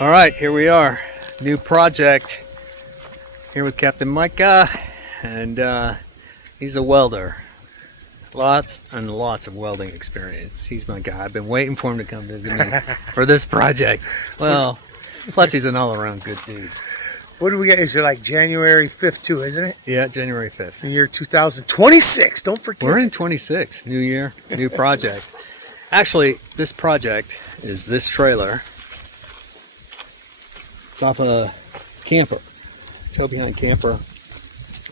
All right, here we are. New project here with Cpt Mika, and he's a welder. Lots and lots of welding experience. He's my guy. I've been waiting for him to come visit me for this project. Well, plus he's an all-around good dude. What do we get? Is it like January 5th too, isn't it? Yeah, January 5th. The year 2026, don't forget. We're in 26, new year, new project. Actually, this project is this trailer. It's off a camper, tow behind camper.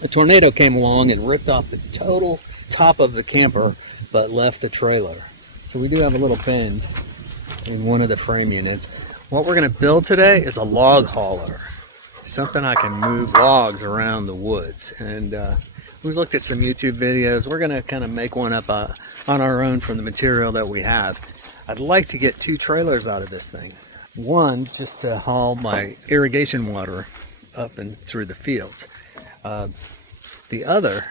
A tornado came along and ripped off the total top of the camper, but left the trailer. So we do have a little bend in one of the frame units. What we're gonna build today is a log hauler. Something I can move logs around the woods. And we've looked at some YouTube videos. We're gonna kind of make one up on our own from the material that we have. I'd like to get 2 trailers out of this thing. One, just to haul my irrigation water up and through the fields. The other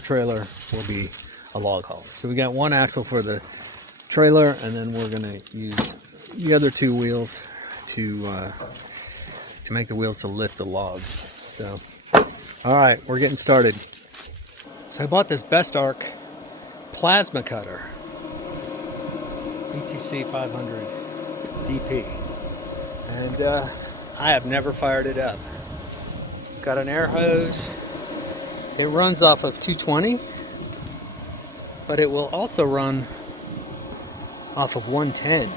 trailer will be a log hauler. So we got one axle for the trailer, and then we're gonna use the other 2 wheels to make the wheels to lift the logs. So, all right, we're getting started. So I bought this Bestarc plasma cutter, BTC 500 DP, and I have never fired it up. Got an air hose. It runs off of 220, but it will also run off of 110.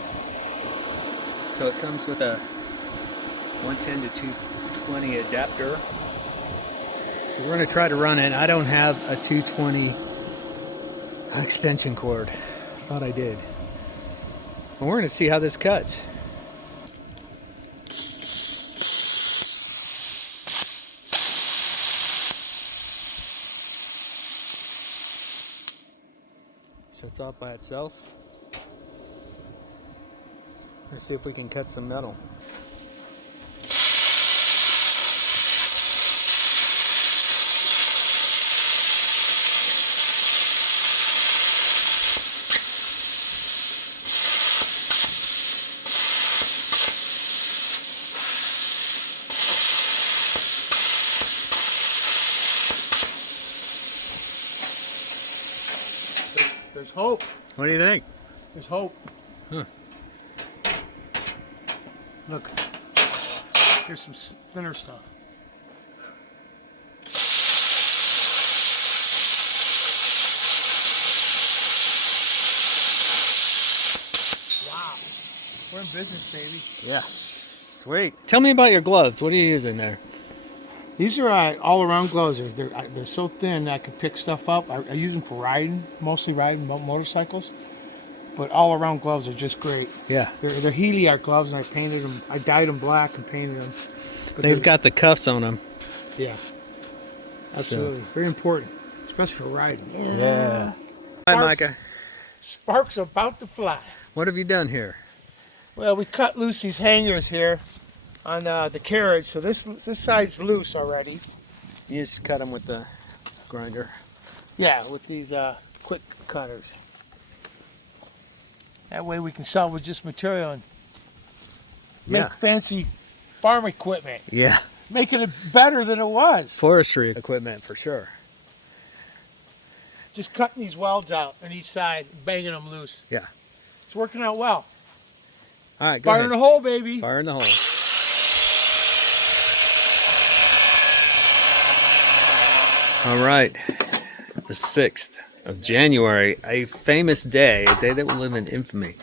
So it comes with a 110 to 220 adapter. So we're going to try to run it. I don't have a 220 extension cord. I thought I did. But we're going to see how this cuts. Shuts off by itself. Let's see if we can cut some metal. There's hope. What do you think? There's hope. Huh. Look, here's some thinner stuff. Wow, we're in business, baby. Yeah. Sweet. Tell me about your gloves. What are you using there? These are all-around gloves. They're so thin that I can pick stuff up. I use them for riding, mostly riding motorcycles. But all-around gloves are just great. Yeah. They're Heliart gloves, and I painted them. I dyed them black and painted them. But They've got the cuffs on them. Yeah. Absolutely. So. Very important, especially for riding. Yeah. Hi, Micah. Sparks about to fly. What have you done here? Well, we cut loose these hangers here on the carriage, so this side's loose already. You just cut them with the grinder. Yeah, with these quick cutters. That way we can salvage this material and make fancy farm equipment. Yeah. Making it better than it was. Forestry equipment for sure. Just cutting these welds out on each side, banging them loose. Yeah. It's working out well. All right, go Fire ahead. in the hole, baby. Fire in the hole. All right, the 6th of January, a famous day, a day that will live in infamy.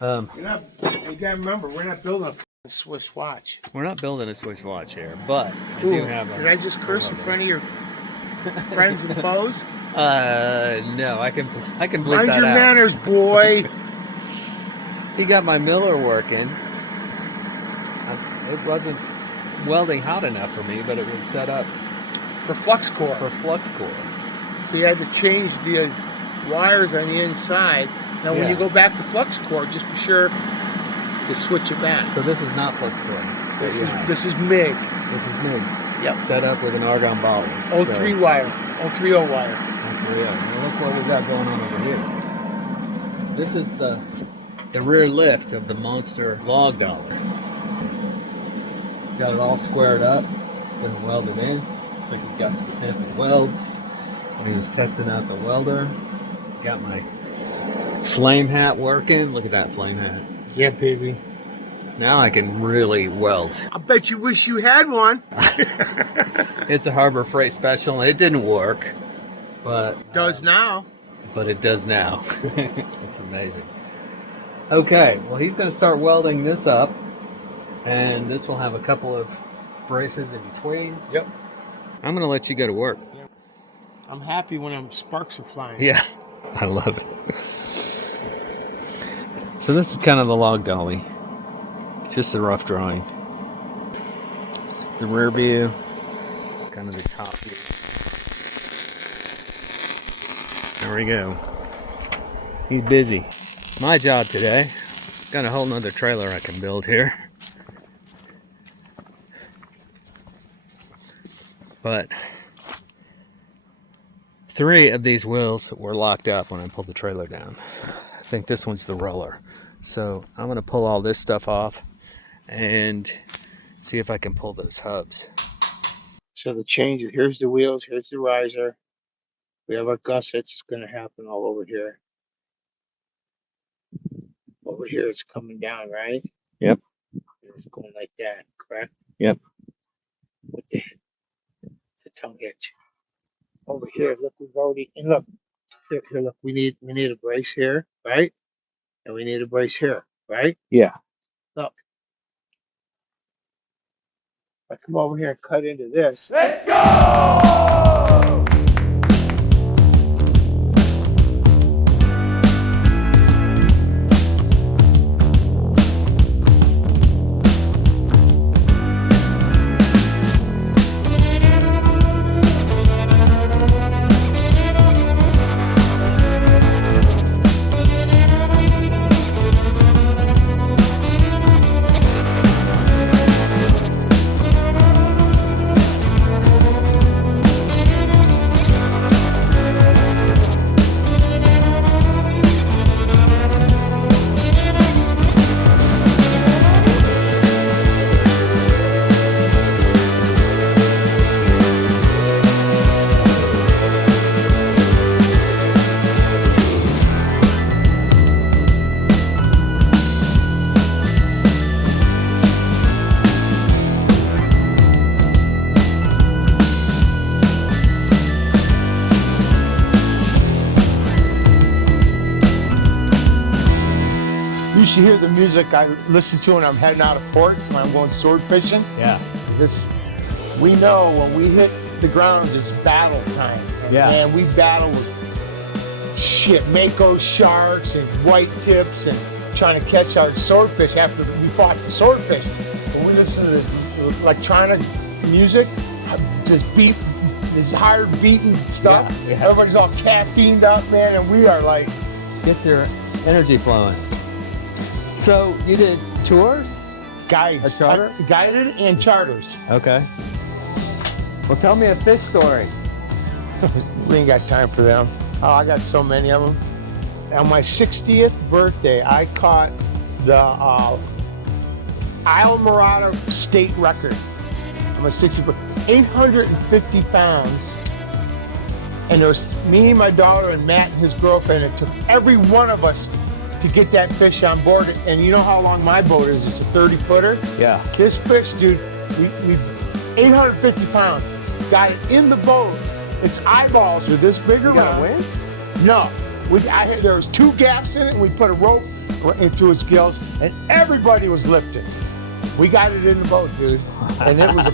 You gotta remember, we're not building a Swiss watch. We're not building a Swiss watch here, but I do have a... Did I just curse in front of your friends and foes? No, I can bleep Mind that your out. manners, boy. He got my miller working. It wasn't welding hot enough for me, but it was set up For flux core. for flux core. So you had to change the wires on the inside. Now when you go back to flux core, just be sure to switch it back. So this is not flux core. This This is MIG. is MIG. Yep. Set up with an argon volley. 03 wire. 030 wire. Now look what we got going on over here. This is the the rear lift of the MONSTER Log Dawg. Got it all squared up. It's been welded in. Looks like he's got some sample welds. When he was testing out the welder, got my flame hat working. Look at that flame hat. Yeah, baby. Now I can really weld. I bet you wish you had one. It's a Harbor Freight special. It didn't work, but Does now. But it does now. It's amazing. Okay, well, he's going to start welding this up, and this will have a couple of braces in between. Yep. I'm going to let you go to work. Yep. I'm happy when them sparks are flying. Yeah, I love it. So this is kind of the log dolly. It's just a rough drawing. It's the rear view, kind of the top view. There we go. He's busy. My job today. Got a whole nother trailer I can build here. But 3 of these wheels were locked up when I pulled the trailer down. I think this one's the roller. So I'm going to pull all this stuff off and see if I can pull those hubs. So the changes, here's the wheels, here's the riser. We have our gussets. It's going to happen all over here. Over here it's coming down, right? Yep. It's going like that, correct? Yep. With the tongue hitch. Over here, look, we've already, and look, here, look, we need a brace here, right? And we need a brace here, right? Yeah. Look. If I come over here and cut into this. Let's go! You should hear the music I listen to when I'm heading out of port, when I'm going sword fishing. Yeah. This, we know when we hit the grounds, it's battle time. Yeah. And we battle with shit, mako sharks and white tips and trying to catch our swordfish after we fought the swordfish. When we listen to this electronic music, just beat, this hard beating stuff, Yeah. everybody's all caffeined up, man, and we are like, Gets your energy flowing. So you did tours? guides. A charter? Guided and charters. Okay. Well, tell me a fish story. We ain't got time for them. Oh, I got so many of them. On my 60th birthday, I caught the Isle Morada state record. On my 60th birthday, 850 pounds. And there was me, my daughter, and Matt and his girlfriend. It took every one of us to get that fish on board. And you know how long my boat is? It's a 30-footer. Yeah. This fish, dude, we 850 pounds. Got it in the boat. Its eyeballs are this big around. got a winch? No. There was 2 gaps in it, and we put a rope into its gills, and everybody was lifting. We got it in the boat, dude. And it was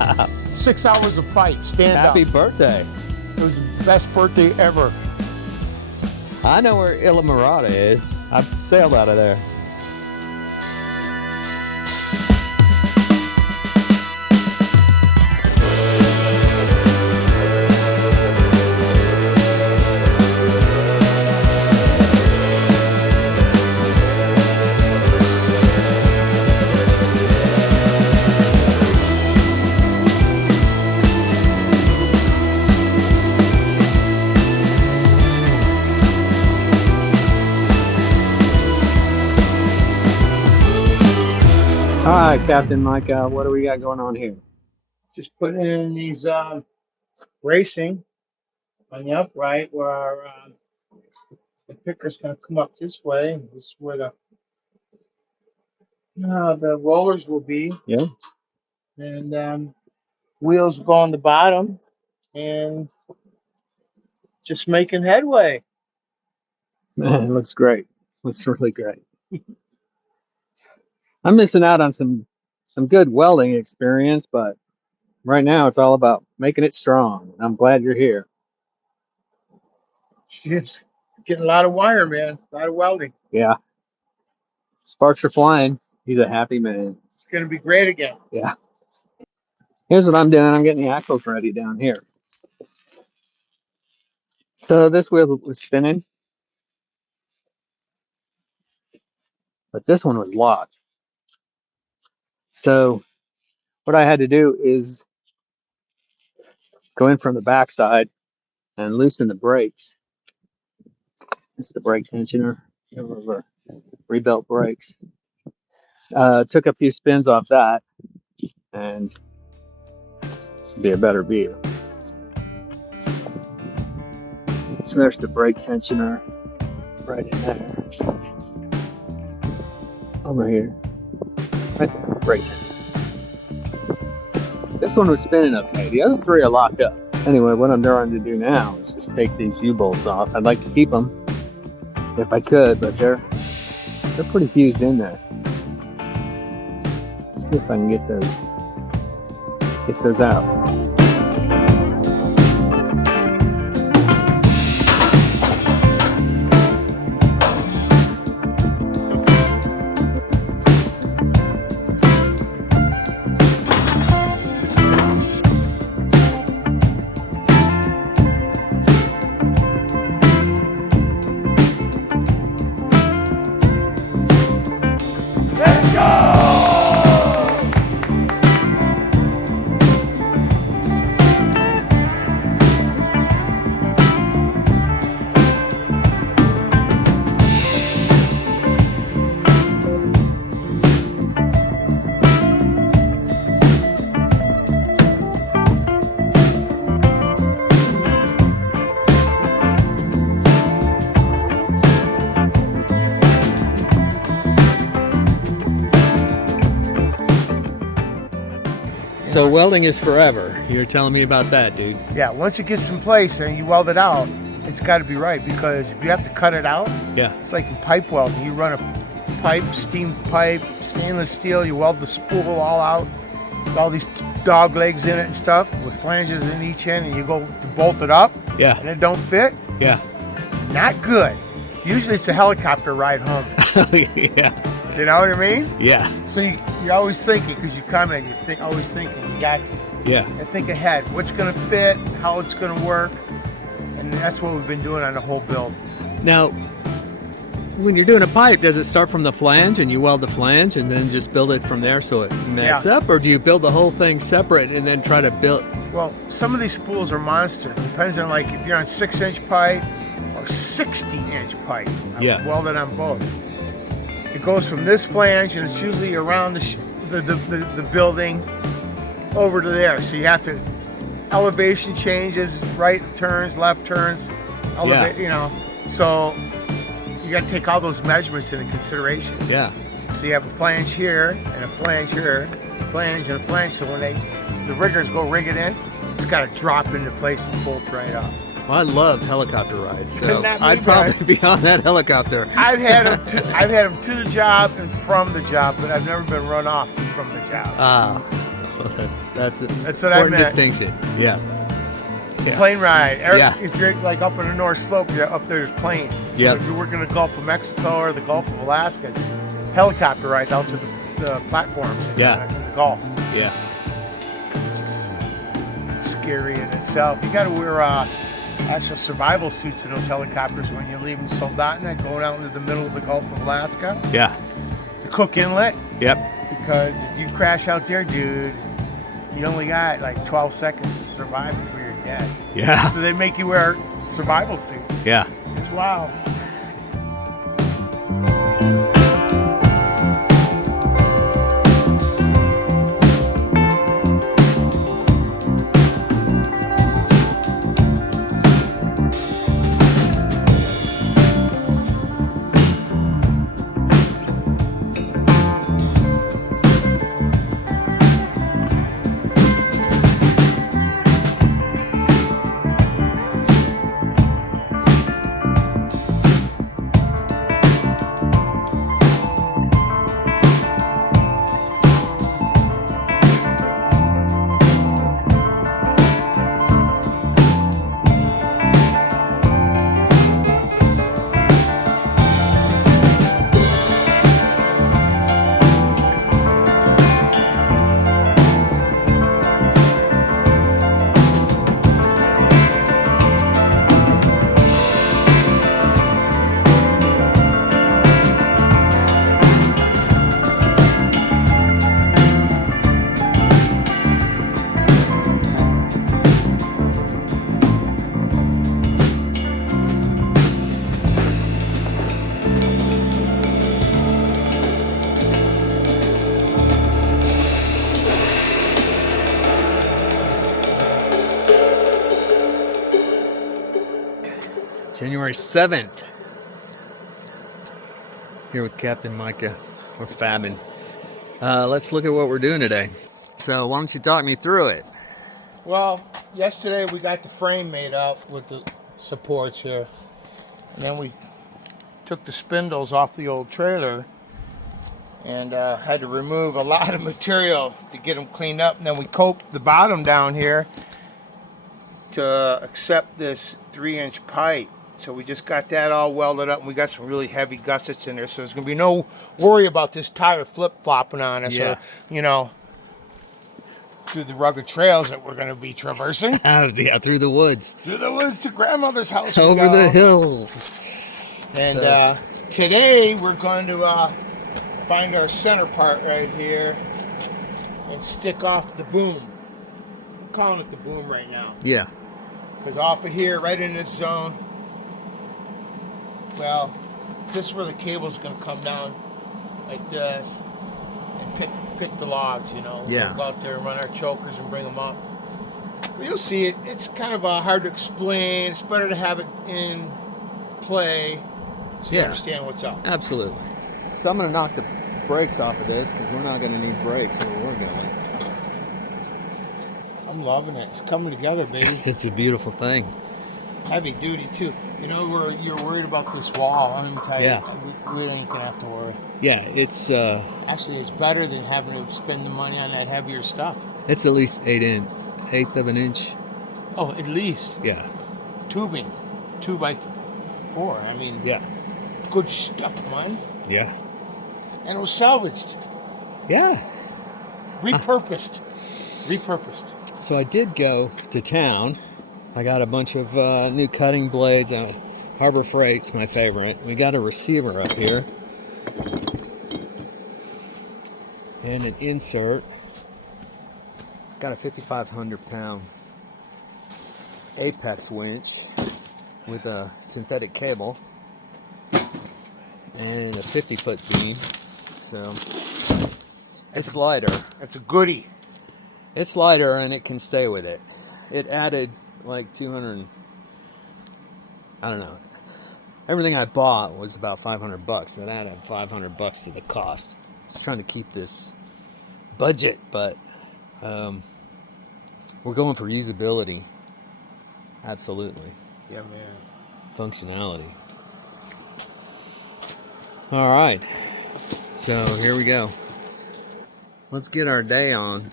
6 hours of fight, stand Happy up. birthday. It was the best birthday ever. I know where Isla Morada is. I've sailed out of there. Hi, Captain Mika. What do we got going on here? Just putting in these racing on the upright where our the picker's going to come up this way. This is where the rollers will be, Yeah. and wheels will go on the bottom, and just making headway. Man, it looks great. Looks really great. I'm missing out on some good welding experience, but right now it's all about making it strong. I'm glad you're here. It's getting a lot of wire, man. A lot of welding. Yeah. Sparks are flying. He's a happy man. It's going to be great again. Yeah. Here's what I'm doing. I'm getting the axles ready down here. So this wheel was spinning, but this one was locked. So what I had to do is go in from the backside and loosen the brakes. This is the brake tensioner. Rebuilt brakes. Took a few spins off that, and this will be a better view. So there's the brake tensioner right in there. Over here. Right there, brake tensioner. This one was spinning okay. The other three are locked up. Anyway, what I'm trying to do now is just take these U-bolts off. I'd like to keep them if I could, but they're pretty fused in there. Let's see if I can get those out. Let's go! So welding is forever. You're telling me about that, dude. Yeah, once it gets in place and you weld it out, it's got to be right, because if you have to cut it out, Yeah. it's like in pipe welding. You run a pipe, steam pipe, stainless steel, you weld the spool all out, with all these dog legs in it and stuff, with flanges in each end, and you go to bolt it up, Yeah. and it don't fit. Yeah. Not good. Usually it's a helicopter ride home. Yeah. You know what I mean? Yeah. So you're always thinking, because you come in, always thinking, you got to. Yeah. And think ahead, what's going to fit, how it's going to work, and that's what we've been doing on the whole build. Now, when you're doing a pipe, does it start from the flange and you weld the flange and then just build it from there so it mats up? Or do you build the whole thing separate and then try to build? Well, some of these spools are monster. Depends on, like, if you're on 6-inch pipe or 60-inch pipe. I've welded on both. It goes from this flange, and it's usually around the building over to there. So you have to, elevation changes, right turns, left turns, you know. So you got to take all those measurements into consideration. Yeah. So you have a flange here and a flange here, flange and a flange. So when the riggers go rig it in, it's got to drop into place and fold right up. Well, I love helicopter rides, so Not me, I'd probably be on that helicopter. I've had them to the job and from the job, but I've never been run off from the job. Ah, well, that's an That's what I important meant. distinction. Yeah. Yeah. Plane ride. Yeah. If you're like up on the North Slope, you're up there's planes. Yep. If you're working in the Gulf of Mexico or the Gulf of Alaska, it's helicopter rides out to the platform in the Gulf. Yeah. Which is scary in itself. You got to wear actual survival suits in those helicopters when you're leaving Soldotna, going out into the middle of the Gulf of Alaska. Yeah. The Cook Inlet. Yep. Because if you crash out there, dude, you only got like 12 seconds to survive before you're dead. Yeah. So they make you wear survival suits. Yeah. It's wild. January 7th. Here with Captain Mika. We're fabbing. Let's look at what we're doing today. So why don't you talk me through it? Well, yesterday we got the frame made up with the supports here. And then we took the spindles off the old trailer and had to remove a lot of material to get them cleaned up. And then we coped the bottom down here to accept this 3-inch pipe. So we just got that all welded up, and we got some really heavy gussets in there. So there's going to be no worry about this tire flip-flopping on us, or, you know, through the rugged trails that we're going to be traversing. Yeah, through the woods. Through the woods to grandmother's house. Over the hills. And today we're going to find our center part right here and stick off the boom. I'm calling it the boom right now. Yeah. Because off of here, right in this zone, well, this is where the cable's going to come down like this and pick the logs, you know. Yeah. We'll go out there and run our chokers and bring them up. But you'll see it. It's kind of hard to explain. It's better to have it in play so you understand what's up. Absolutely. So I'm going to knock the brakes off of this because we're not going to need brakes where we're going. I'm loving it. It's coming together, baby. It's a beautiful thing. Heavy duty, too. You know, you're worried about this wall. I'm going to tell you, we don't even have to worry. Yeah, it's... Actually, it's better than having to spend the money on that heavier stuff. It's at least 1/8 of an inch. Oh, at least. Yeah. Tubing. 2x4. I mean, good stuff, man. Yeah. And it was salvaged. Yeah. Repurposed. Repurposed. So I did go to town. I got a bunch of new cutting blades. Harbor Freight's my favorite. We got a receiver up here. And an insert. Got a 5,500 pound Apex winch with a synthetic cable. And a 50-foot beam. So it's lighter. That's a goodie. It's lighter and it can stay with it. It added like 200. I don't know. Everything I bought was about $500. That added $500 to the cost. Just trying to keep this budget, but we're going for usability. Absolutely. Yeah, man. Functionality. All right. So here we go. Let's get our day on.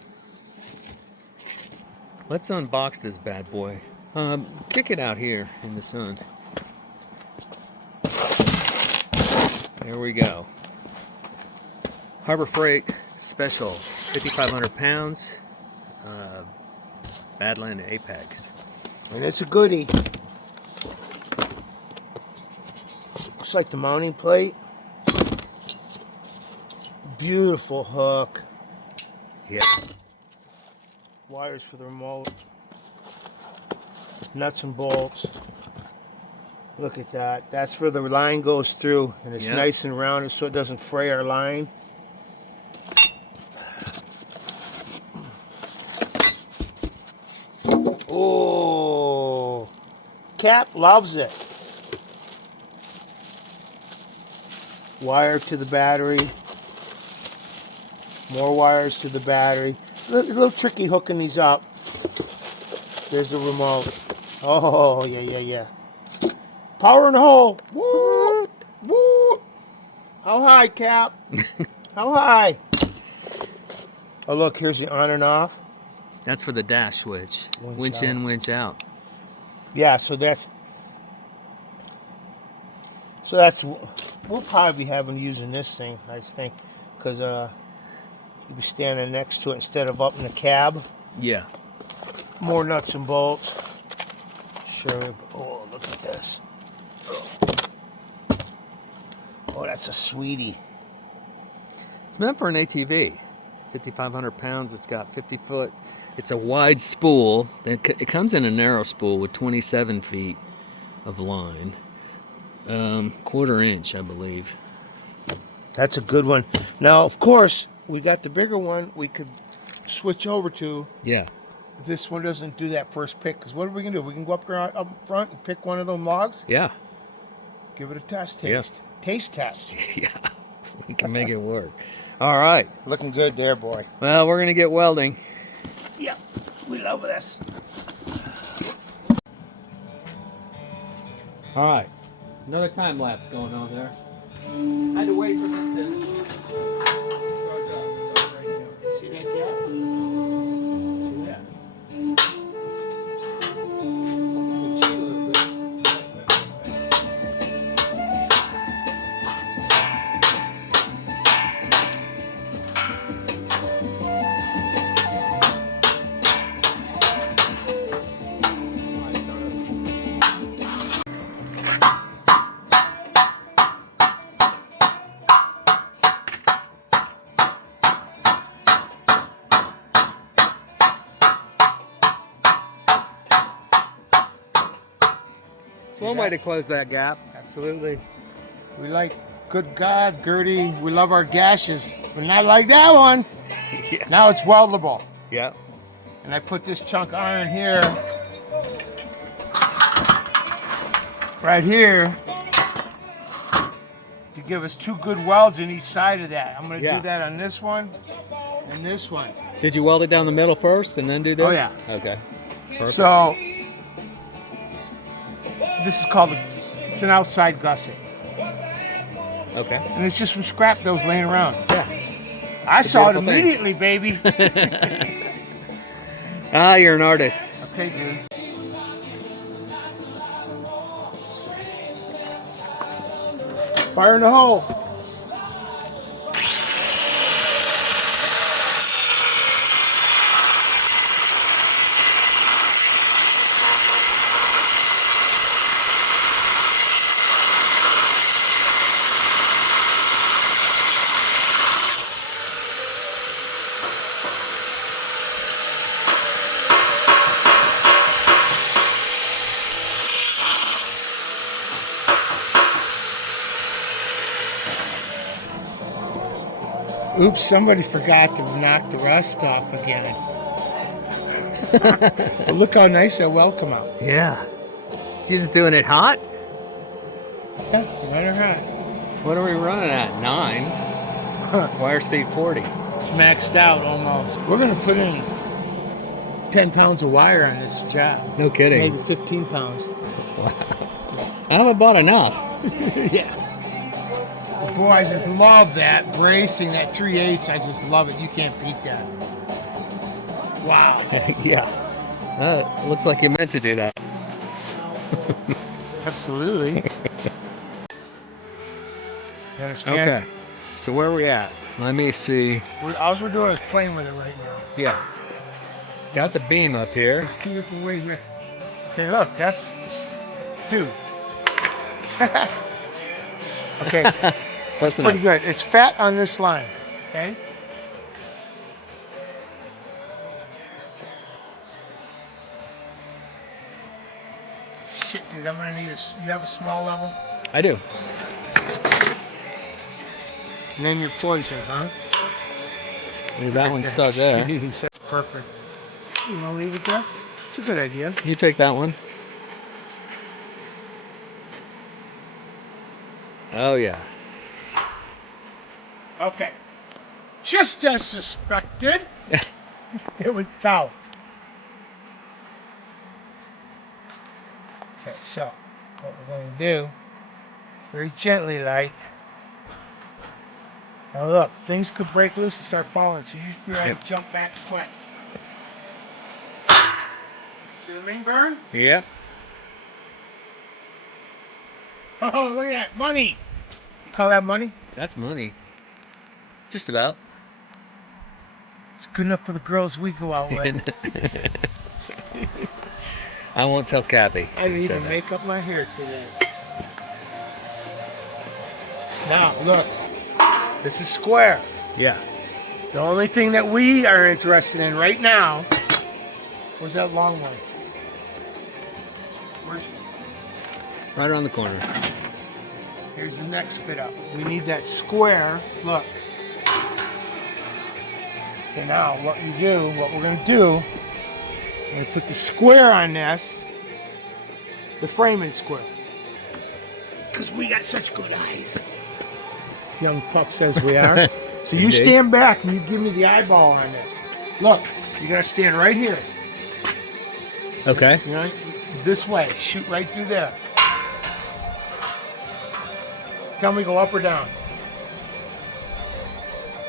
Let's unbox this bad boy. Kick it out here in the sun. There we go. Harbor Freight Special, 5,500 pounds. Badlands Apex. And it's a goodie. Looks like the mounting plate. Beautiful hook. Yeah. Wires for the remote. Nuts and bolts. Look at that. That's where the line goes through, and it's nice and rounded so it doesn't fray our line. Oh, Cap loves it. Wire to the battery. More wires to the battery. A little tricky hooking these up. There's the remote. Oh, yeah. Power in the hole. Woo! Woo! How high, Cap? How high? Oh, look, here's the on and off. That's for the dash switch. Winch in, winch out. Yeah, so that's we'll probably be using this thing, I think, because you'll be standing next to it instead of up in the cab. Yeah. More nuts and bolts. Sure. Oh, look at this. Oh, that's a sweetie. It's meant for an ATV. 5,500 pounds. It's got 50 foot. It's a wide spool. It comes in a narrow spool with 27 feet of line. 1/4 inch, I believe. That's a good one. Now, of course, we got the bigger one we could switch over to. Yeah. this one doesn't do that first pick. Because what are we going to do? We can go up there up front and pick one of them logs? Yeah. Give it a test taste. Yeah. Taste test. Yeah. We can make it work. All right. Looking good there, boy. Well, we're going to get welding. Yep. We love this. All right. Another time lapse going on there. I had to wait for this to charge up. So right here. See that gap? See that? It's one way to close that gap. Absolutely. We like, good God, Gertie, we love our gashes, but not like that one. Yes. Now it's weldable. Yeah. And I put this chunk of iron here, right here, to give us 2 good welds in each side of that. I'm going to do that on this one and this one. Did you weld it down the middle first and then do this? Oh, yeah. Okay. Perfect. So, this is called, it's an outside gusset. Okay. And it's just some scrap that was laying around. Yeah. I saw it beautiful thing. immediately, baby. Ah, you're an artist. Okay, dude. Fire in the hole. Oops, somebody forgot to knock the rust off again. But look how nice that weld come out. Yeah. She's just doing it hot? Yeah, run her hot. What are we running at? 9? Wire speed 40. It's maxed out almost. We're gonna put in 10 pounds of wire on this job. No kidding. Maybe 15 pounds. I haven't bought enough. Yeah. Boy, I just love that bracing, that 3/8. I just love it. You can't beat that. Wow. Yeah. Looks like you meant to do that. Absolutely. You understand? Okay. So where are we at? Let me see. All we're doing is playing with it right now. Yeah. Got the beam up here. Keep it away here. Okay, look, that's 2. Okay. Close Pretty enough. good. It's fat on this line. Okay. Shit, dude, I'm gonna need you have a small level? I do. Name your poison, huh? Leave that one stuck there. Perfect. You wanna leave it there? It's a good idea. You take that one. Oh yeah. Okay. Just as suspected, it was south. Okay, so what we're going to do, very gently, like. Now look, things could break loose and start falling, so you have to jump back quick. See the main burn? Yep. Oh, look at that money! You call that money? That's money. Just about. It's good enough for the girls we go out with. I won't tell Kathy. I didn't you said even that. make up my hair today. Now, look. This is square. Yeah. The only thing that we are interested in right now, where's that long one? Where's, Right around the corner. here's the next fit up. We need that square. Look. Okay, now what we're gonna do I put the square on this, the framing square, because we got such good eyes. Young pup says we are. So you stand back and you give me the eyeball on this. Look, you gotta stand right here. Okay. You know, this way. Shoot right through there. Tell me go up or down.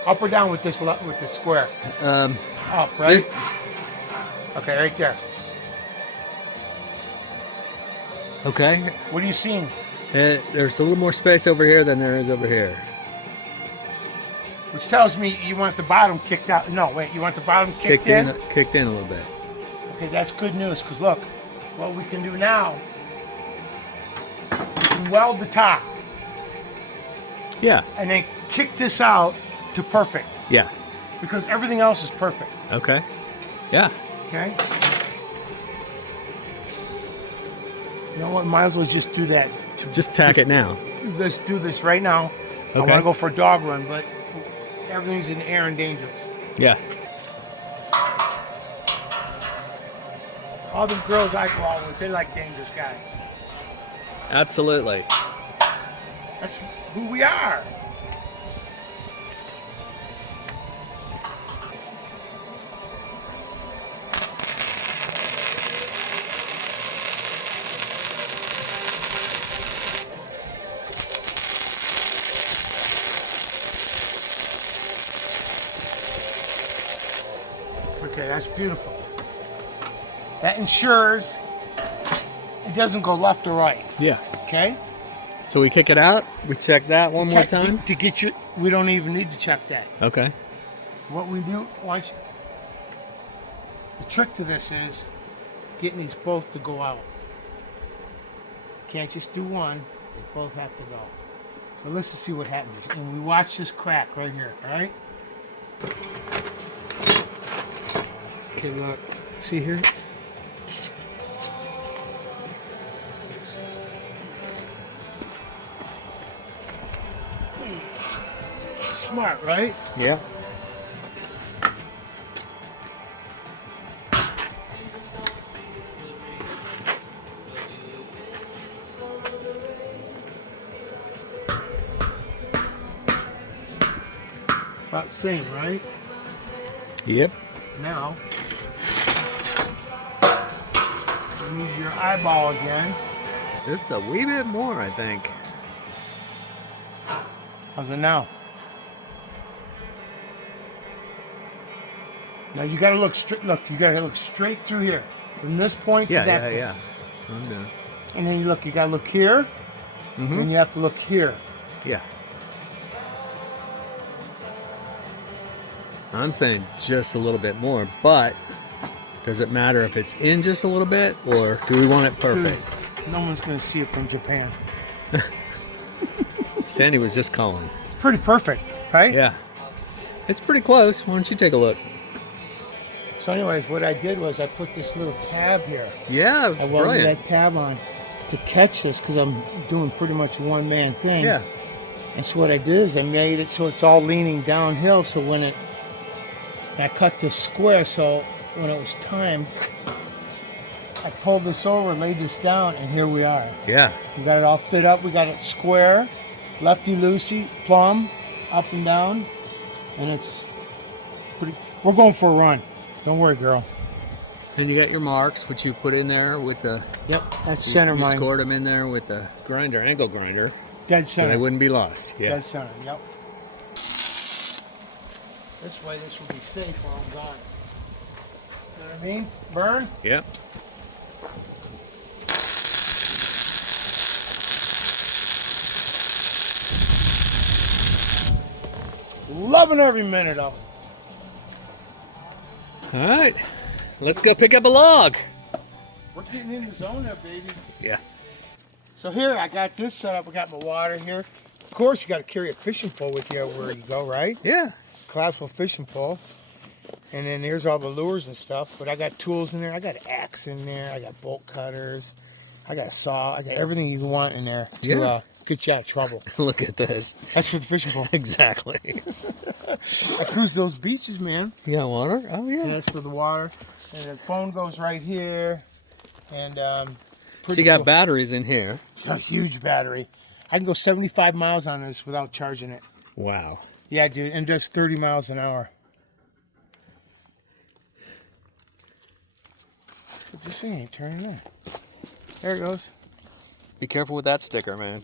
Up or down with this square. Up, right? Okay, right there. Okay. What are you seeing? There's a little more space over here than there is over here. Which tells me you want the bottom kicked out. No, wait, you want the bottom kicked in? Kicked in a little bit. Okay, that's good news, because look, what we can do now, we can weld the top. Yeah. And then kick this out to perfect. Yeah. Because everything else is perfect. Okay. Yeah. Okay? You know what, might as well just do that. Just tack it now. Let's do this right now. Okay. I want to go for a dog run, but everything's in the air and dangerous. Yeah. All the girls I go out with, they like dangerous guys. Absolutely. That's who we are. Okay, that's beautiful. That ensures it doesn't go left or right. Yeah. Okay? So we kick it out. We check that one more time. To get you, we don't even need to check that. Okay. What we do, the trick to this is getting these both to go out. Can't just do one, they both have to go. So let's just see what happens. And we watch this crack right here, all right? Okay, look. See here? Smart, right? Yeah. About the same, right? Yep. Now, you need your eyeball again. Just a wee bit more, I think. How's it now? Now you gotta look straight. Look, you gotta look straight through here, from this point to that point. Yeah. That's what I'm doing. And then you look. You gotta look here, and you have to look here. Yeah. I'm saying just a little bit more, but does it matter if it's in just a little bit, or do we want it perfect? Dude, no one's gonna see it from Japan. Sandy was just calling. It's pretty perfect, right? Yeah. It's pretty close. Why don't you take a look? So anyways, what I did was I put this little tab here. Yeah, it's I welded brilliant. that tab on to catch this because I'm doing pretty much a one-man thing. Yeah. And so what I did is I made it so it's all leaning downhill. So when I cut this square, so when it was time, I pulled this over, laid this down, and here we are. Yeah. We got it all fit up. We got it square, lefty-loosey, plumb, up and down, and it's pretty. We're going for a run. Don't worry, girl. And you got your marks, which you put in there with the. Yep, that's center You mine. scored them in there with the grinder, angle grinder, Dead so center. they wouldn't be lost. Yeah. Dead center, yep. This way, this will be safe while I'm gone. You know what I mean? Burn? Yeah. Loving every minute of it. All right. Let's go pick up a log. We're getting in the zone there, baby. Yeah. So here, I got this set up. I got my water here. Of course, you got to carry a fishing pole with you where you go, right? Yeah. Collapsible fishing pole. And then there's all the lures and stuff. But I got tools in there. I got an axe in there. I got bolt cutters. I got a saw. I got everything you want in there to get you out of trouble. Look at this. That's for the fishing pole. Exactly. I cruise those beaches, man. You got water? Oh, yeah. Yeah, that's for the water. And the phone goes right here. And So you got batteries in here. a huge battery. I can go 75 miles on this without charging it. Wow. Yeah, dude, and it does 30 miles an hour. But this thing ain't turning in. There it goes. Be careful with that sticker, man.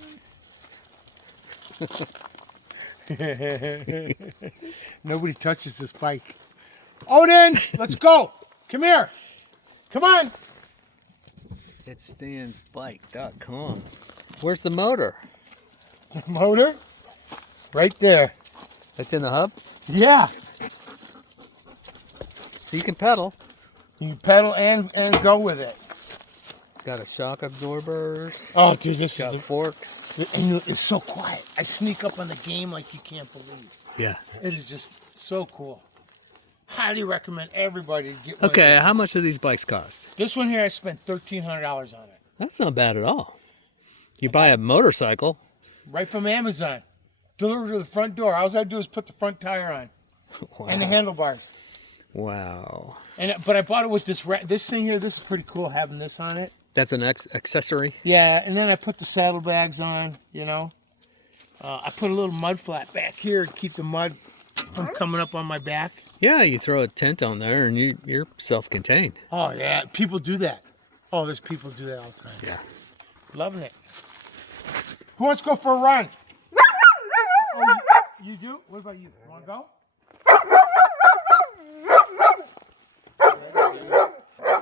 Nobody touches this bike. Odin, let's go. Come here. Come on. ItStandsBike.com. Where's the motor? The motor? Right there. It's in the hub? Yeah. So you can pedal. You can pedal and go with it. It's got a shock absorbers. Oh, dude, this Got is forks. and it's so quiet. I sneak up on the game like you can't believe. Yeah. It is just so cool. Highly recommend everybody to get one. Okay, how much do these bikes cost? This one here, I spent $1,300 on it. That's not bad at all. You buy a motorcycle. Right from Amazon. Delivered to the front door. All I do is put the front tire on. Wow. And the handlebars. Wow. But I bought it with this thing here. This is pretty cool having this on it. That's an accessory? Yeah, and then I put the saddlebags on, you know. I put a little mud flat back here to keep the mud from coming up on my back. Yeah, you throw a tent on there and you're self-contained. Oh, yeah. People do that. Oh, there's people do that all the time. Yeah. Loving it. Who wants to go for a run? Oh, you do? What about you? You want to go?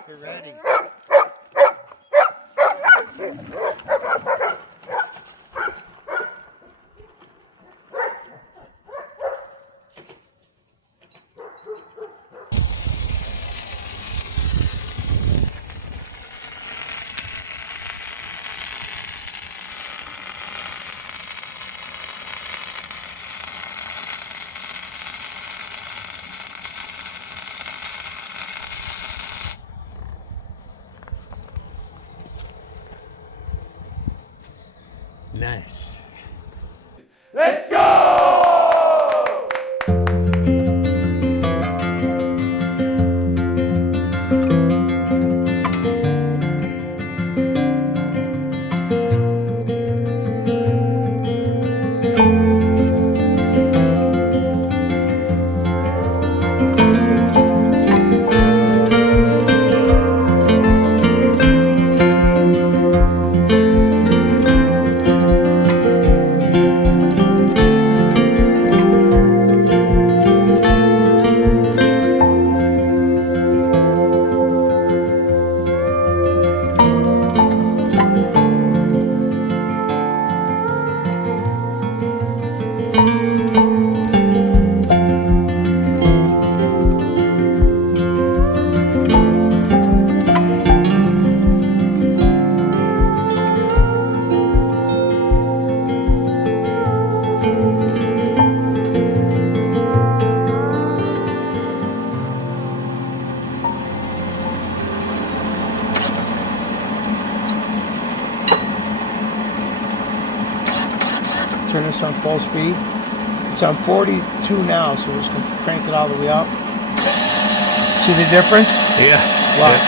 You're ready. Nice. Let's go! Turn this on full speed. It's on 42 now, so we're just going to crank it all the way up. See the difference? Yeah. Watch.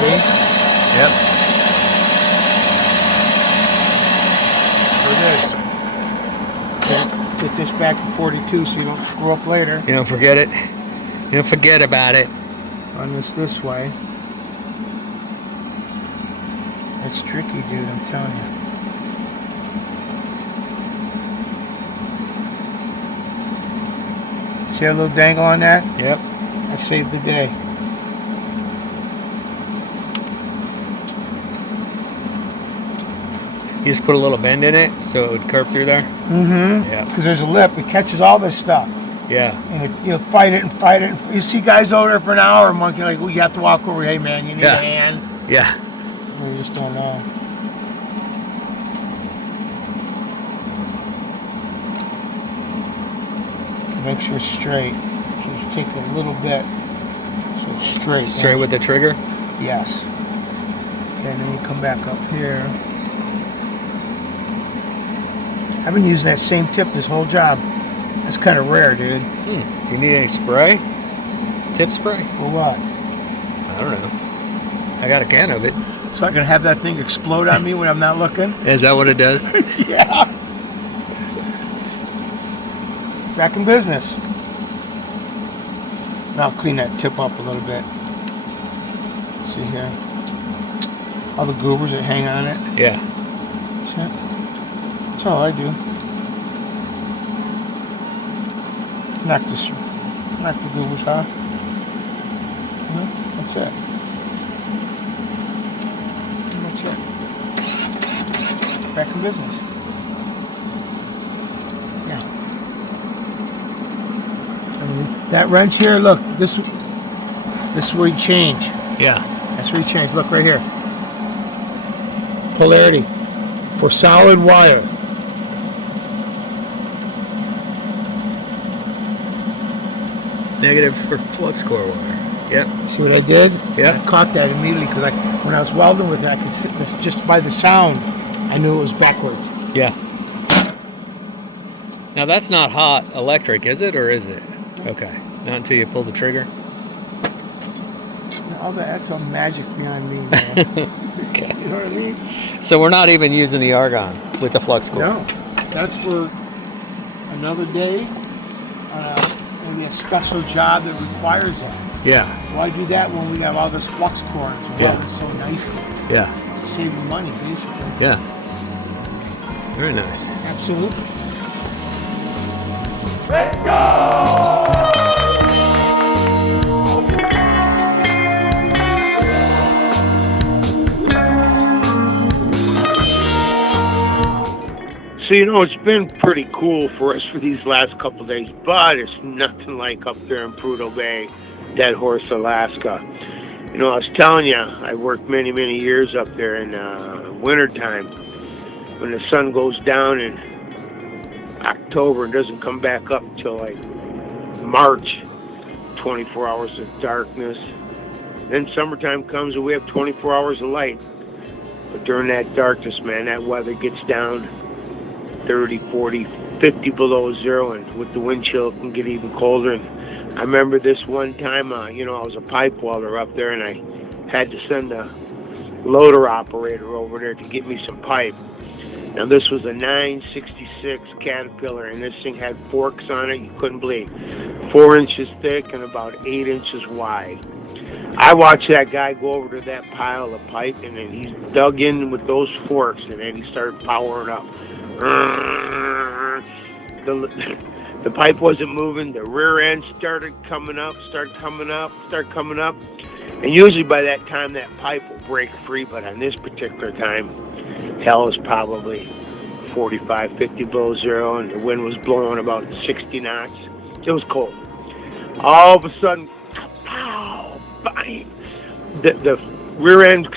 See? Yep. There it is. Okay, get this back to 42 so you don't screw up later. You don't forget it. You don't forget about it. Run this way. It's tricky, dude, I'm telling you. See a little dangle on that? Yep. That saved the day. You just put a little bend in it so it would curve through there? Mm-hmm. Yeah. Because there's a lip. It catches all this stuff. Yeah. And if you fight it and fight it. You see guys over there for an hour, monkey, like, well, you have to walk over. Hey, man, you need a hand. Yeah. We just don't know. Make sure it's straight. So just take a little bit. So it's straight. Straight with the trigger? Yes. Okay, and then you come back up here. I've been using that same tip this whole job. That's kind of rare, dude. Do you need any spray? Tip spray? For what? I don't know. I got a can of it. So I can have that thing explode on me when I'm not looking? Is that what it does? Yeah. Back in business. Now I'll clean that tip up a little bit. See here. All the goobers that hang on it. Yeah. See it? That's all I do. Knock the goobers off. That's it. That's it. Back in business. Yeah. That wrench here, look, this is where you change. Yeah. That's where you change. Look right here. Polarity for solid wire. Negative for flux core wire. Yep. See what I did? Yep. I caught that immediately because when I was welding with it, I could see this just by the sound. I knew it was backwards. Yeah. Now that's not hot electric, is it, or is it? Okay. Not until you pull the trigger. All that's all magic behind me, man. Okay. You know what I mean? So we're not even using the argon with the flux core. No. That's for another day. Maybe a special job that requires that. Yeah. Why do that when we have all this flux core and welded so nicely? Yeah. Saving money, basically. Yeah. Very nice. Absolutely. Let's go! So, you know, it's been pretty cool for us for these last couple of days, but it's nothing like up there in Prudhoe Bay, Dead Horse, Alaska. You know, I was telling you, I worked many, many years up there in wintertime when the sun goes down in October and doesn't come back up until like March, 24 hours of darkness. Then summertime comes and we have 24 hours of light. But during that darkness, man, that weather gets down 30, 40, 50 below zero, and with the wind chill it can get even colder. And I remember this one time, you know, I was a pipe welder up there and I had to send a loader operator over there to get me some pipe. Now this was a 966 Caterpillar and this thing had forks on it, you couldn't believe. 4 inches thick and about 8 inches wide. I watched that guy go over to that pile of pipe and then he dug in with those forks and then he started powering up. The pipe wasn't moving, the rear end started coming up, and usually by that time that pipe will break free, but on this particular time, hell is probably 45, 50 below zero, and the wind was blowing about 60 knots. It was cold. All of a sudden, pow, bang, the rear end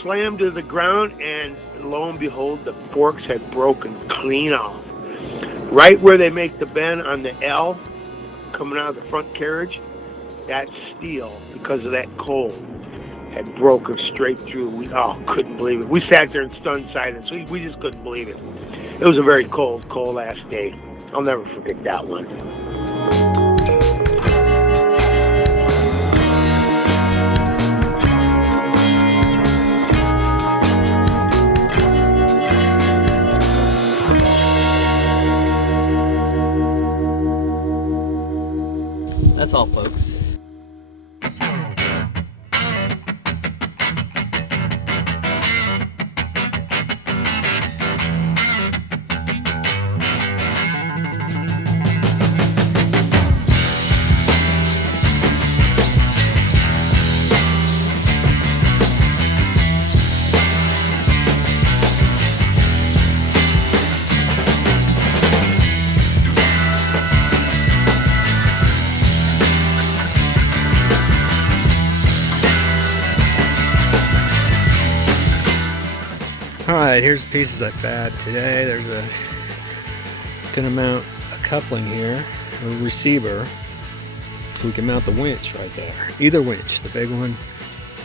slammed to the ground, and lo and behold, the forks had broken clean off. Right where they make the bend on the L, coming out of the front carriage, that steel, because of that cold, had broken straight through. We couldn't believe it. We sat there in stunned silence. We just couldn't believe it. It was a very cold, cold last day. I'll never forget that one. That's all, folks. Alright, here's the pieces I fed today. There's gonna mount a coupling here, a receiver, so we can mount the winch right there. Either winch, the big one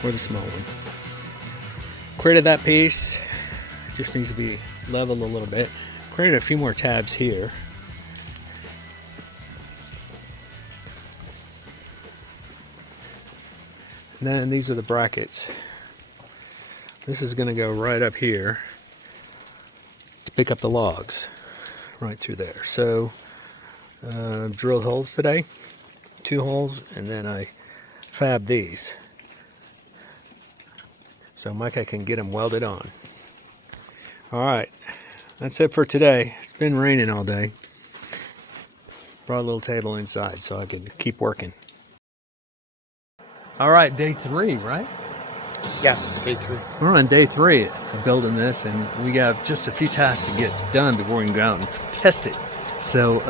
or the small one. created that piece. It just needs to be leveled a little bit. Created a few more tabs here. And then these are the brackets. This is going to go right up here to pick up the logs right through there. So drilled holes today, 2 holes, and then I fabbed these so Micah can get them welded on. All right, that's it for today. It's been raining all day. Brought a little table inside so I could keep working. All right, day 3, right? Yeah, day 3. We're on day 3 of building this, and we have just a few tasks to get done before we can go out and test it. So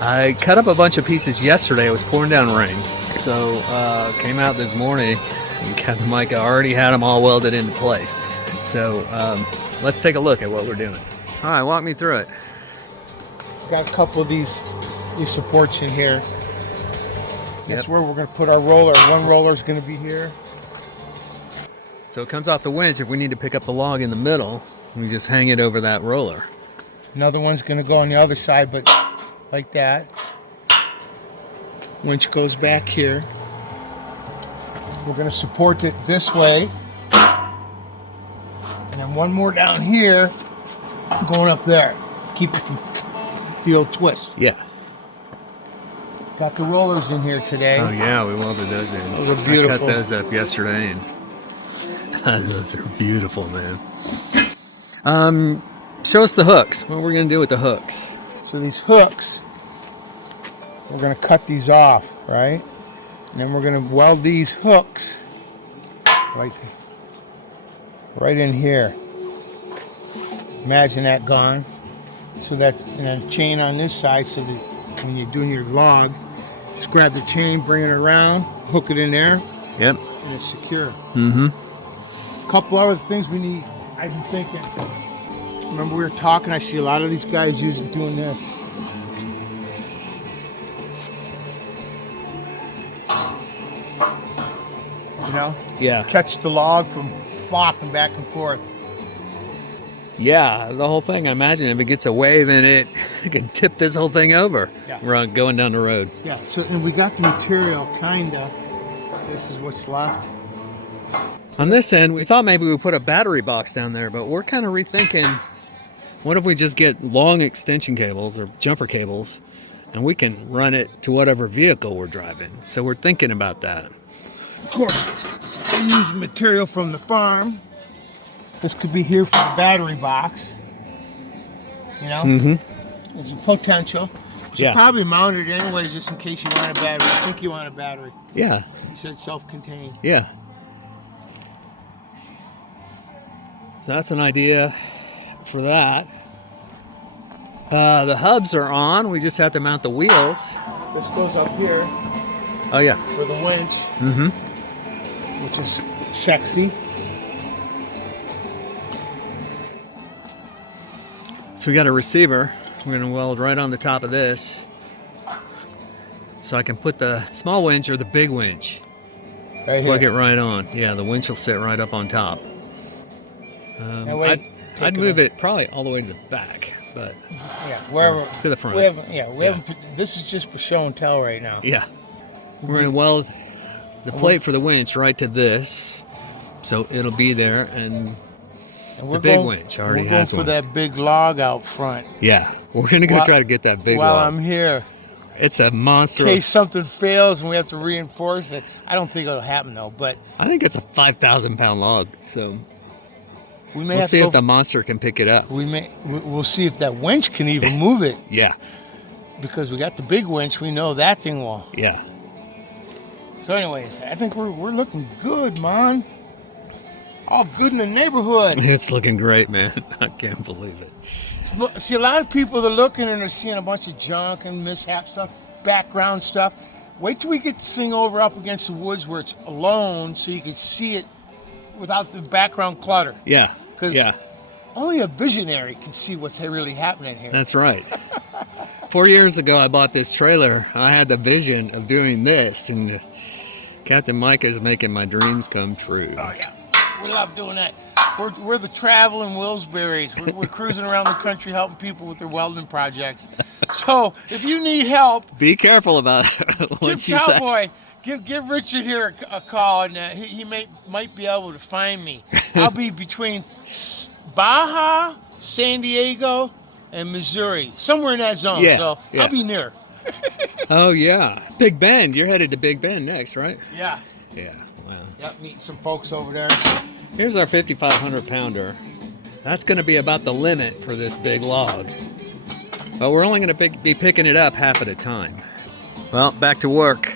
I cut up a bunch of pieces yesterday. It was pouring down rain. So came out this morning, and Captain Mika already had them all welded into place. So let's take a look at what we're doing. All right, walk me through it. Got a couple of these supports in here. That's where we're going to put our roller. One roller is going to be here. So it comes off the winch. If we need to pick up the log in the middle, we just hang it over that roller. Another one's going to go on the other side, but like that. Winch goes back here. We're going to support it this way. And then one more down here, going up there. Keep it from the old twist. Yeah. Got the rollers in here today. Oh yeah, we welded those in. Those are beautiful. I cut those up yesterday, and those are beautiful, man. Show us the hooks. What we're gonna do with the hooks? So these hooks, we're gonna cut these off, right? And then we're gonna weld these hooks like right in here. Imagine that gone. So that, and then a chain on this side, so that when you're doing your log, just grab the chain, bring it around, hook it in there. Yep. And it's secure. Mm-hmm. A couple other things we need. I've been thinking. Remember we were talking. I see a lot of these guys doing this. You know? Yeah. Catch the log from flopping back and forth. Yeah, the whole thing. I imagine if it gets a wave in it, it can tip this whole thing over. Yeah. We're going down the road. Yeah. So and we got the material, kinda. This is what's left. On this end, we thought maybe we put a battery box down there, but we're kind of rethinking, what if we just get long extension cables or jumper cables, and we can run it to whatever vehicle we're driving. So we're thinking about that. Of course, we use material from the farm. This could be here for the battery box. You know? Mm-hmm. There's a potential. You should Yeah. probably mount it anyways, just in case you want a battery. I think you want a battery. Yeah. You said self-contained. Yeah. So that's an idea for that. The hubs are on. We just have to mount the wheels. This goes up here Oh, yeah. for the winch, Mm-hmm. which is sexy. So we got a receiver. We're going to weld right on the top of this, so I can put the small winch or the big winch. Right Plug here. it right on. Yeah, the winch will sit right up on top. That way, I'd move it probably all the way to the back, but Yeah, wherever. to the front. We haven't. Yeah, we haven't. This is just for show and tell right now. Yeah. We're going to weld the plate for the winch right to this, so it'll be there, and And the big winch already we're has going one. for that big log out front. yeah, we're going to go While- try to get that big While log. I'm here, It's a monster. in case something fails and we have to reinforce it. I don't think it'll happen though, but I think it's a 5,000-pound log, so we may we'll have see to if the monster can pick it up. we'll see if that winch can even move it, Yeah, because we got the big winch. We know that thing will. yeah. So, anyways, I think we're looking good, man. All good in the neighborhood. It's looking great, man. I can't believe it. Look, see, a lot of people are looking and they're seeing a bunch of junk and mishap stuff, background stuff. Wait till we get this thing over up against the woods where it's alone, so you can see it without the background clutter. Yeah, 'Cause yeah, only a visionary can see what's really happening here. that's right. 4 years ago, I bought this trailer. I had the vision of doing this, and Captain Mika is making my dreams come true. Oh yeah. We love doing that. We're the traveling Willsberries. We're cruising around the country helping people with their welding projects. So if you need help, Be careful about it. give Cowboy, give Richard here a call, and he might be able to find me. I'll be between Baja, San Diego, and Missouri, somewhere in that zone. Yeah, So yeah. I'll be near. Oh yeah, Big Bend. You're headed to Big Bend next, right? Yeah. Yeah. Wow. Yep, meeting some folks over there. Here's our 5,500 pounder. That's going to be about the limit for this big log. But we're only going to be picking it up half at a time. Well, back to work.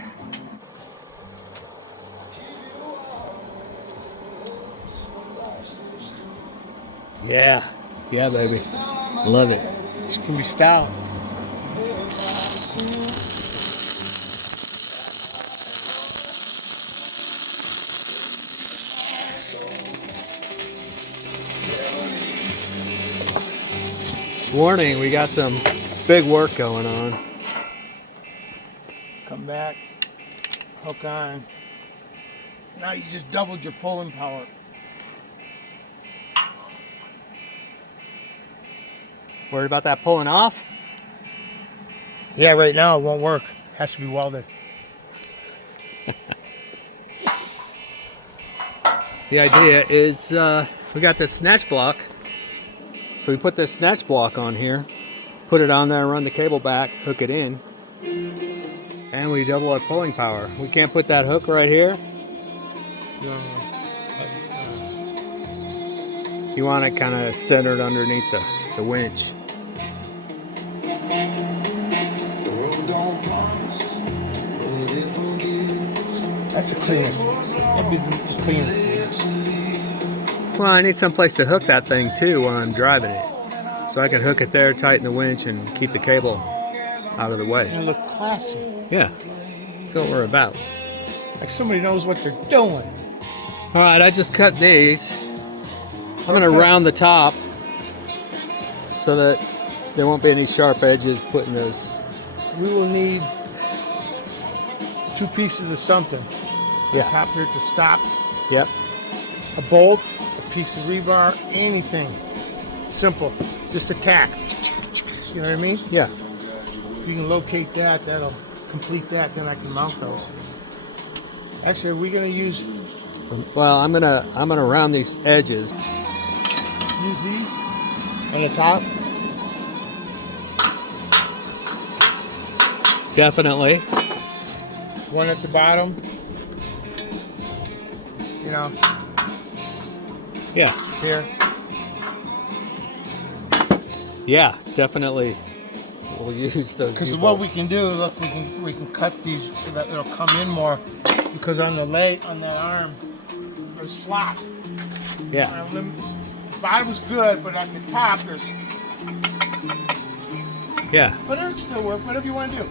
Yeah. Yeah, baby. Love it. It's gonna be stout. Warning, we got some big work going on. Come back, hook on. Now you just doubled your pulling power. Worried about that pulling off? Yeah, right now it won't work. Has to be welded. The idea is we got this snatch block. So we put this snatch block on here, put it on there, run the cable back, hook it in, and we double our pulling power. We can't put that hook right here. You want it kind of centered underneath the winch. That's the cleanest. That'd be the cleanest. Well, I need some place to hook that thing too while I'm driving it. So I can hook it there, tighten the winch, and keep the cable out of the way. And look classy. Yeah, that's what we're about. Like somebody knows what they're doing. All right, I just cut these. I'm going to round the top so that there won't be any sharp edges putting those. We will need 2 pieces of something. Yeah. The top here to stop. Yep. A bolt, a piece of rebar, anything. Simple. Just a tack. You know what I mean? Yeah. If you can locate that, that'll complete that, then I can mount those. Actually, are we gonna use Well, I'm gonna round these edges. these on the top? Definitely. One at the bottom. You know, Yeah. here. Yeah, definitely. We'll use those. Because U-bolts. what we can do, look, we can cut these so that it'll come in more. Because on the leg, on that arm, there's slot. Yeah. The bottom's good, but at the top there's. Yeah. But it'll still work. Whatever you want to do.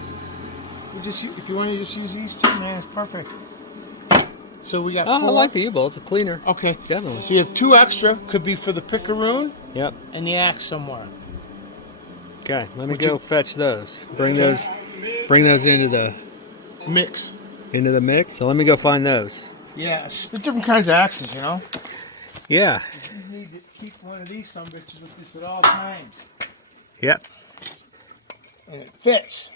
If you want to just use these 2, man, it's perfect. So we got. Oh, 4. I like the U-bolts. It's cleaner. Okay. Definitely. So you have 2 extra. Could be for the pickaroon Yep. and the axe somewhere. Okay. Let me Would go you- fetch those. Bring those into the Mix. mix. So let me go find those. Yeah, there's different kinds of axes, you know. Yeah. You need to keep one of these bitches with this at all times, Yep. and it fits.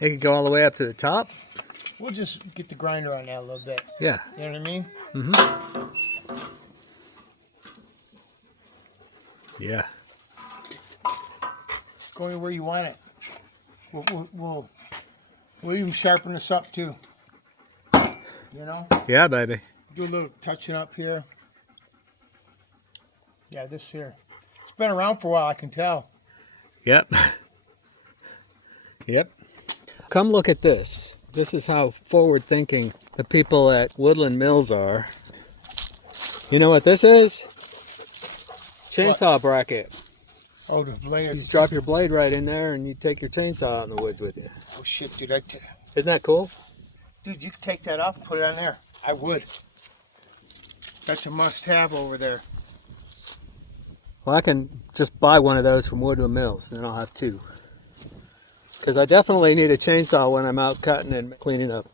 It could go all the way up to the top. We'll just get the grinder on that a little bit. Yeah. You know what I mean? Mm-hmm. Yeah. Go where you want it. We'll even sharpen this up too. You know? Yeah, baby. Do a little touching up here. Yeah, this here. It's been around for a while, I can tell. Yep. Yep. Come look at this. This is how forward-thinking the people at Woodland Mills are. You know what this is? Chainsaw bracket. Oh, the blade. You just drop your blade right in there and you take your chainsaw out in the woods with you. Oh shit, dude! Isn't that cool? Dude, you could take that off and put it on there. I would. That's a must-have over there. Well, I can just buy one of those from Woodland Mills, and then I'll have 2. Because I definitely need a chainsaw when I'm out cutting and cleaning up.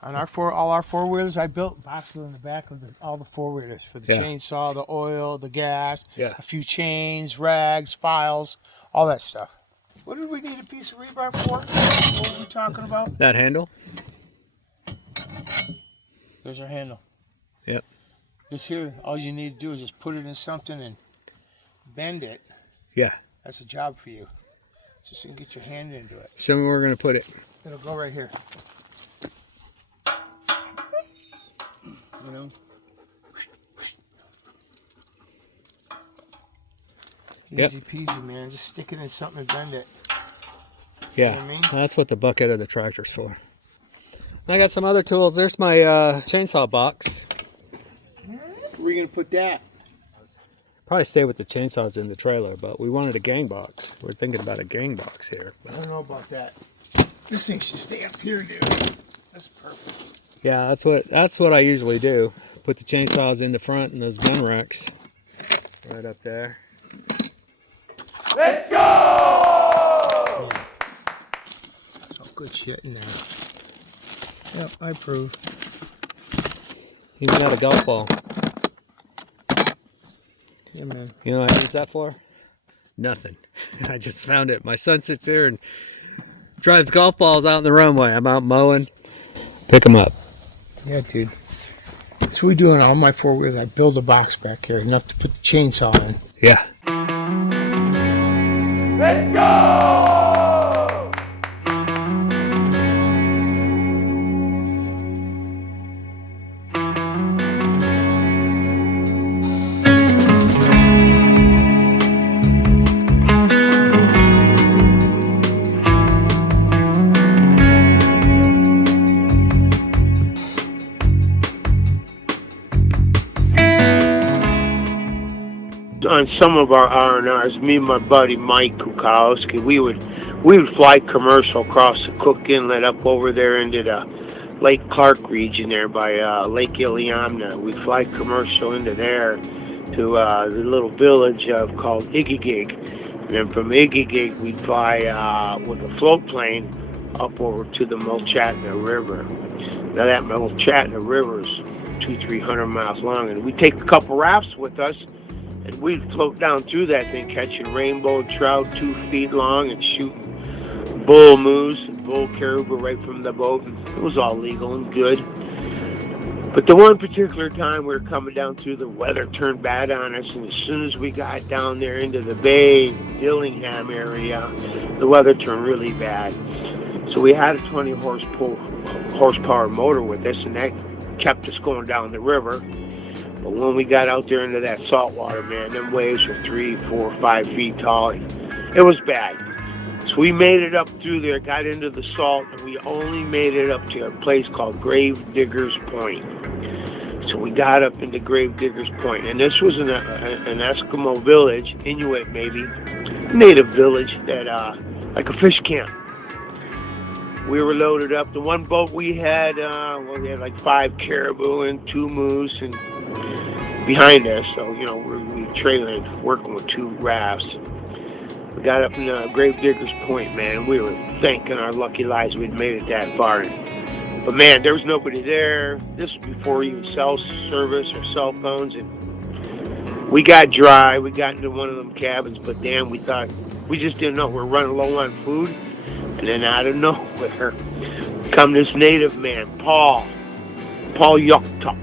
On all our four-wheelers, I built boxes in the back of all the four-wheelers for the chainsaw, the oil, the gas, a few chains, rags, files, all that stuff. What did we need a piece of rebar for? What were we talking about? That handle? There's our handle. Yep. This here, all you need to do is just put it in something and bend it. Yeah. That's a job for you. Just so you can get your hand into it. Show me where we're going to put it. It'll go right here. You know? Easy peasy, man. Just stick it in something and bend it. Yeah, you know what I mean? That's what the bucket of the tractor's for. I got some other tools. There's my chainsaw box. Where are you going to put that? Probably stay with the chainsaws in the trailer, but we wanted a gang box. We're thinking about a gang box here. I don't know about that. This thing should stay up here, dude. That's perfect. Yeah, that's what I usually do. Put the chainsaws in the front and those gun racks right up there. Let's go! Oh, good shit in there. Yep, I approve. Even got a golf ball. Yeah, man. You know what I use that for? Nothing. I just found it. My son sits here and drives golf balls out in the runway. I'm out mowing. Pick them up. Yeah, dude. That's what we do on all my four wheels. I build a box back here, enough to put the chainsaw in. Yeah. Let's go! On some of our R&Rs, me and my buddy Mike Kukowski, we would fly commercial across the Cook Inlet up over there into the Lake Clark region there by Lake Iliamna. We'd fly commercial into there to the little village called Igigig. And then from Igigig, we'd fly with a float plane up over to the Mulchatna River. Now that Mulchatna River is 200-300 miles long, and we'd take a couple rafts with us. And we'd float down through that thing, catching rainbow trout 2 feet long and shooting bull moose and bull caribou right from the boat. And it was all legal and good. But the one particular time we were coming down through, the weather turned bad on us. And as soon as we got down there into the Bay, Dillingham area, the weather turned really bad. So we had a 20 horsepower motor with us, and that kept us going down the river. But when we got out there into that salt water, man, them waves were 3, 4, 5 feet tall. It was bad. So we made it up through there, got into the salt, and we only made it up to a place called Grave Diggers Point. So we got up into Grave Diggers Point, and this was an Eskimo village, Inuit maybe, native village that like a fish camp. We were loaded up. The one boat we had, we had like 5 caribou and 2 moose and behind us. So, you know, we trailing, working with 2 rafts. We got up in Grave Diggers Point, man. We were thanking our lucky lives we'd made it that far. But, man, there was nobody there. This was before even cell service or cell phones. And we got dry. We got into one of them cabins. But, damn, we just didn't know. We were running low on food. And then out of nowhere, come this native man, Paul Yuktuk.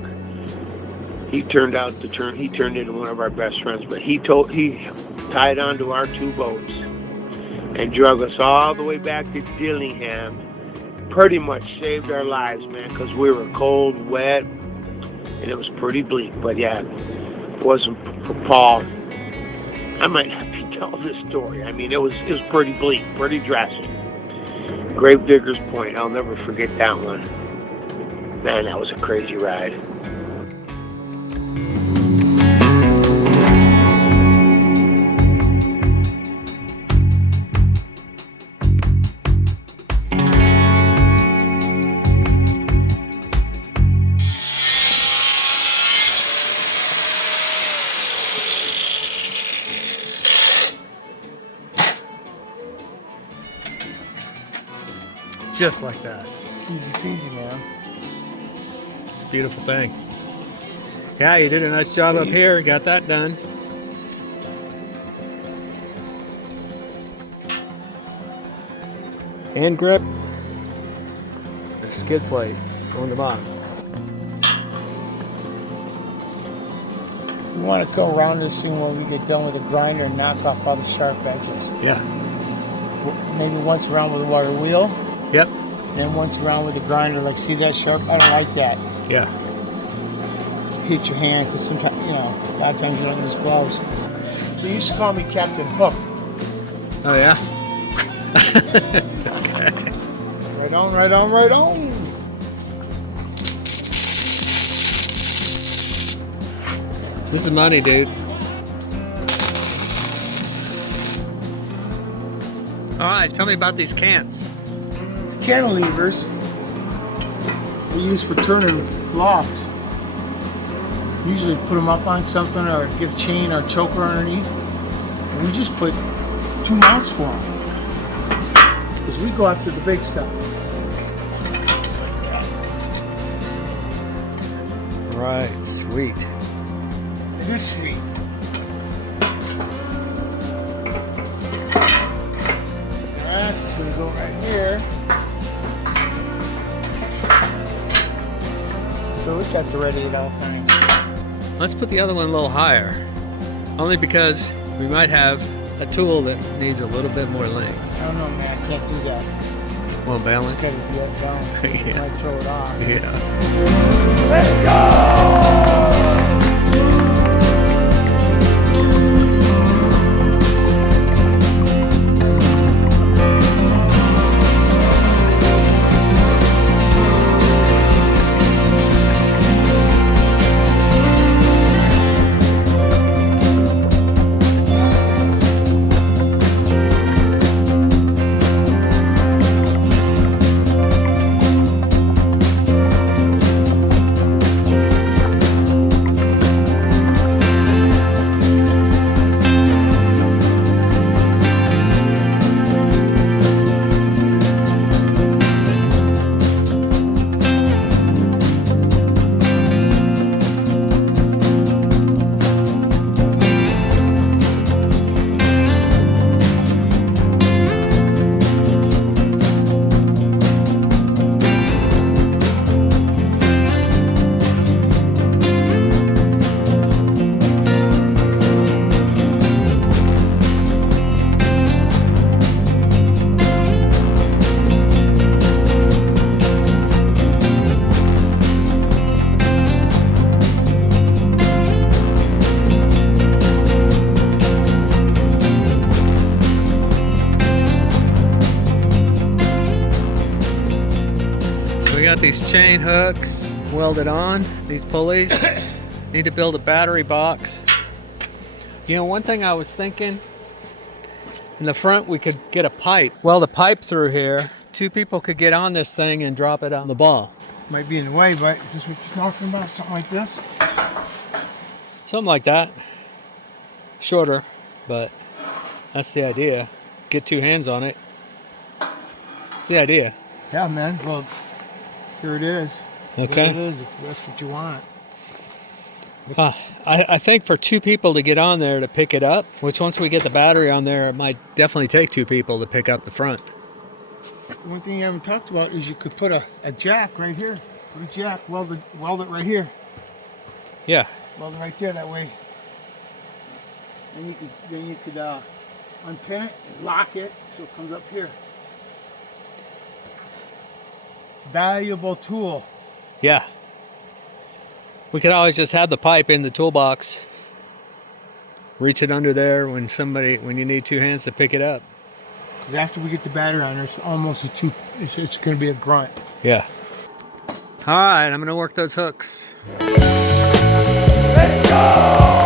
He turned into one of our best friends. But he tied onto our 2 boats and drug us all the way back to Dillingham. Pretty much saved our lives, man, because we were cold, wet, and it was pretty bleak. But yeah, if it wasn't for Paul, I might not be telling this story. I mean, it was pretty bleak, pretty drastic. Grave Diggers Point, I'll never forget that one. Man, that was a crazy ride. Just like that. Easy peasy, man. a beautiful thing. Yeah, you did a nice job up here. Got that done. Hand grip. The skid plate on the bottom. We want to go around this thing when we get done with the grinder and knock off all the sharp edges. Yeah. Maybe once around with the water wheel. Yep. And then once around with the grinder. Like, see that sharp? I don't like that. Yeah. Hit your hand because sometimes, you know, a lot of times you don't use gloves. They used to call me Captain Hook. Oh yeah. Right on, right on, right on. This is money, dude. All right, tell me about these cants. Cantilevers we use for turning logs. Usually put them up on something or get a chain or choker underneath. And we just put 2 mounts for them. Because we go after the big stuff. Just like that. Right, sweet. It is sweet. That's going to go right here. So we just have to ready it all time. Let's put the other one a little higher. Only because we might have a tool that needs a little bit more length. I don't know, man. I can't do that. Well, balance. It's got to be up balance. Yeah. I might throw it off. Yeah. Let's go! These chain hooks welded on, these pulleys. Need to build a battery box. You know, one thing I was thinking, in the front we could get a pipe, weld a pipe through here. 2 people could get on this thing and drop it on the ball. Might be in the way, but is this what you're talking about? Something like this? Something like that. Shorter, but that's the idea. Get 2 hands on it. That's the idea. Yeah, man. Well, here it is. Okay. There it is, if that's what you want. I think for 2 people to get on there to pick it up, which once we get the battery on there, it might definitely take 2 people to pick up the front. One thing you haven't talked about is you could put a jack right here. Put a jack, weld it right here. Yeah. Weld it right there, that way. And you could unpin it and lock it so it comes up here. Valuable tool. Yeah. We could always just have the pipe in the toolbox. Reach it under there when you need 2 hands to pick it up. Because after we get the battery on, it's almost it's going to be a grunt. Yeah. All right, I'm going to work those hooks. Let's go!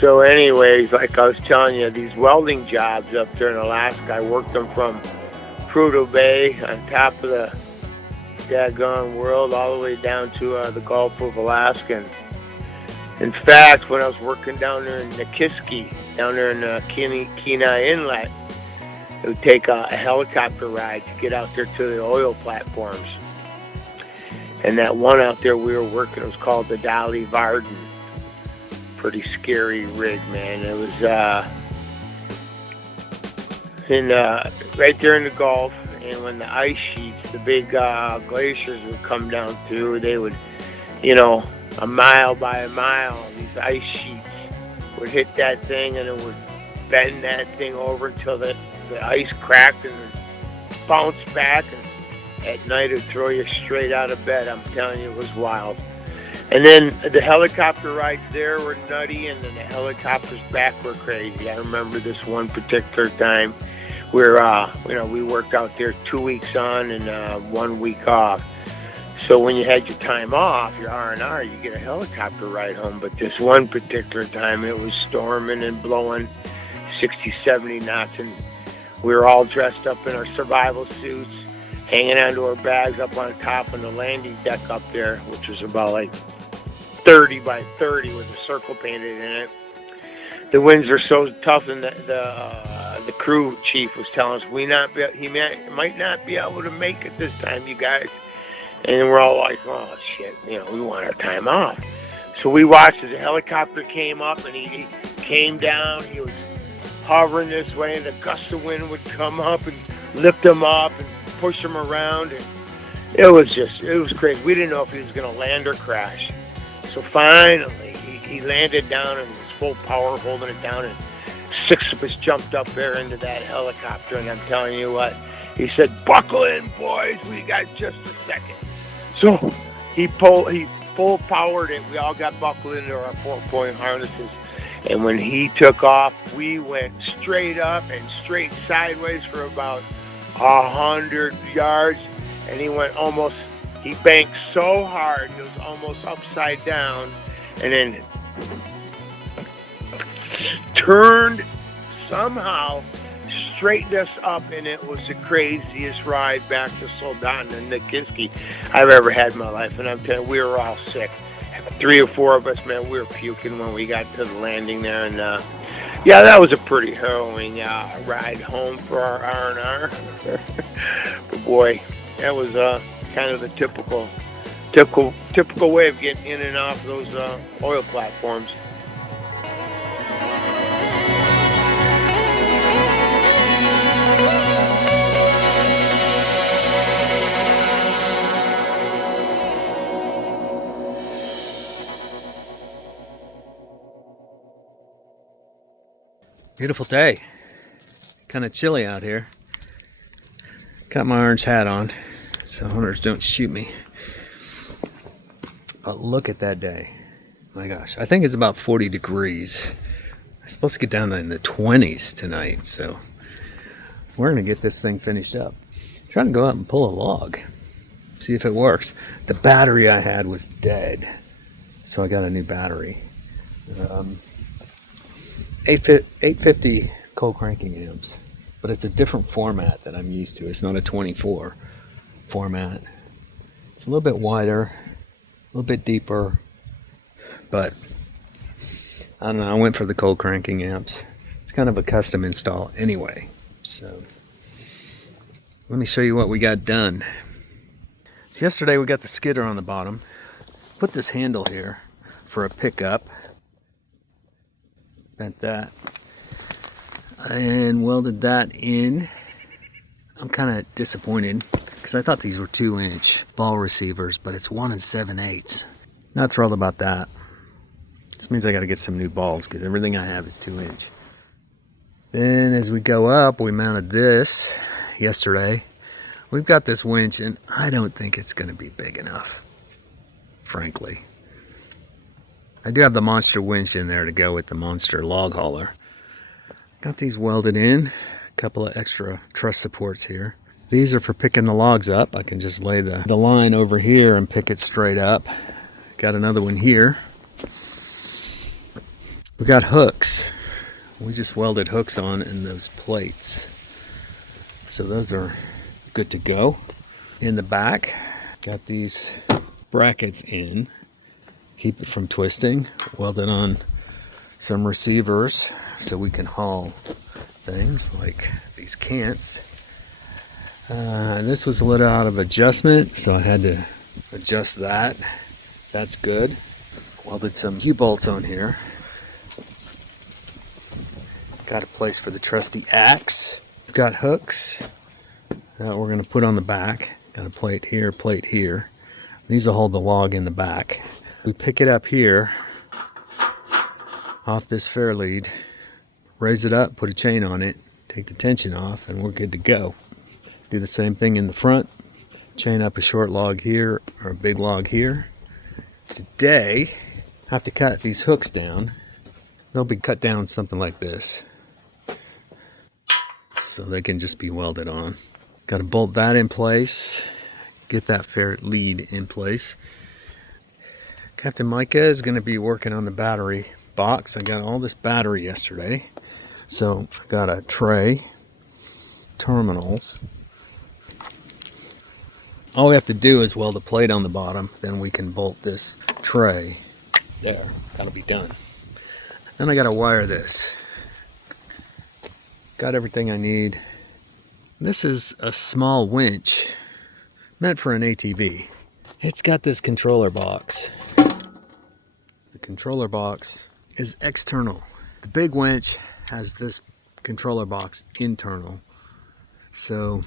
So anyways, like I was telling you, these welding jobs up there in Alaska, I worked them from Prudhoe Bay on top of the daggone world, all the way down to the Gulf of Alaska. And in fact, when I was working down there in Nikiski, down there in Kenai Inlet, it would take a helicopter ride to get out there to the oil platforms. And that one out there we were working, it was called the Dolly Varden. Pretty scary rig, man. It was right there in the Gulf, and when the ice sheets, the big glaciers would come down through, they would, you know, a mile by a mile, these ice sheets would hit that thing, and it would bend that thing over until the ice cracked and would bounce back, and at night it would throw you straight out of bed. I'm telling you, it was wild. And then the helicopter rides there were nutty, and then the helicopters back were crazy. I remember this one particular time where we worked out there 2 weeks on and 1 week off. So when you had your time off, your R&R, you get a helicopter ride home. But this one particular time, it was storming and blowing 60, 70 knots, and we were all dressed up in our survival suits, hanging onto our bags up on top of the landing deck up there, which was about like 30 by 30 with a circle painted in it. The winds are so tough, and the crew chief was telling us he might not be able to make it this time, you guys. And we're all like, oh shit, you know, we want our time off. So we watched as the helicopter came up, and he came down. He was hovering this way, and a gust of wind would come up and lift him up and push him around, and it was crazy. We didn't know if he was going to land or crash. So finally, he landed down and was full power, holding it down, and 6 of us jumped up there into that helicopter, and I'm telling you what, he said, buckle in, boys, we got just a second. So he full powered it. We all got buckled into our 4-point harnesses, and when he took off, we went straight up and straight sideways for about 100 yards, and he banked so hard it was almost upside down, and then turned somehow, straightened us up, and it was the craziest ride back to Soldotna and Nikiski I've ever had in my life. And I'm telling you, we were all sick. 3 or 4 of us, man, we were puking when we got to the landing there, and yeah, that was a pretty harrowing ride home for our R&R. But boy, that was kind of the typical way of getting in and off those oil platforms. Beautiful day. Kind of chilly out here. Got my orange hat on so hunters don't shoot me. But look at that day. My gosh, I think it's about 40 degrees. I'm supposed to get down in the 20s tonight, so we're gonna get this thing finished up. I'm trying to go out and pull a log, see if it works. The battery I had was dead, so I got a new battery. 850 cold cranking amps, but it's a different format that I'm used to. It's not a 24 format. It's a little bit wider, a little bit deeper, but I don't know, I went for the cold cranking amps. It's kind of a custom install anyway, so let me show you what we got done. So yesterday we got the skidder on the bottom, put this handle here for a pickup, bent that and welded that in. I'm kind of disappointed because I thought these were 2-inch ball receivers, but it's 1 7/8. Not thrilled about that. This means I got to get some new balls because everything I have is 2-inch. Then as we go up, we mounted this yesterday. We've got this winch, and I don't think it's going to be big enough, frankly. I do have the monster winch in there to go with the monster log hauler. Got these welded in, a couple of extra truss supports here. These are for picking the logs up. I can just lay the line over here and pick it straight up. Got another one here. We got hooks. We just welded hooks on in those plates. So those are good to go. In the back, Got these brackets in. Keep it from twisting. Welded on some receivers so we can haul things like these cants. This was a little out of adjustment, so I had to adjust that. That's good. Welded some U-bolts on here. Got a place for the trusty axe. We've got hooks that we're going to put on the back. Got a plate here, plate here. These will hold the log in the back. We pick it up here off this fair lead, raise it up, put a chain on it, take the tension off, and we're good to go. Do the same thing in the front. Chain up a short log here or a big log here. Today, I have to cut these hooks down. They'll be cut down something like this, so they can just be welded on. Got to bolt that in place, get that fair lead in place. Captain Mika is going to be working on the battery box. I got all this battery yesterday, so I got a tray, terminals. All we have to do is weld a plate on the bottom, then we can bolt this tray. There, that'll be done. Then I gotta wire this. Got everything I need. This is a small winch, meant for an ATV. It's got this controller box. The controller box is external. The big winch has this controller box internal. So,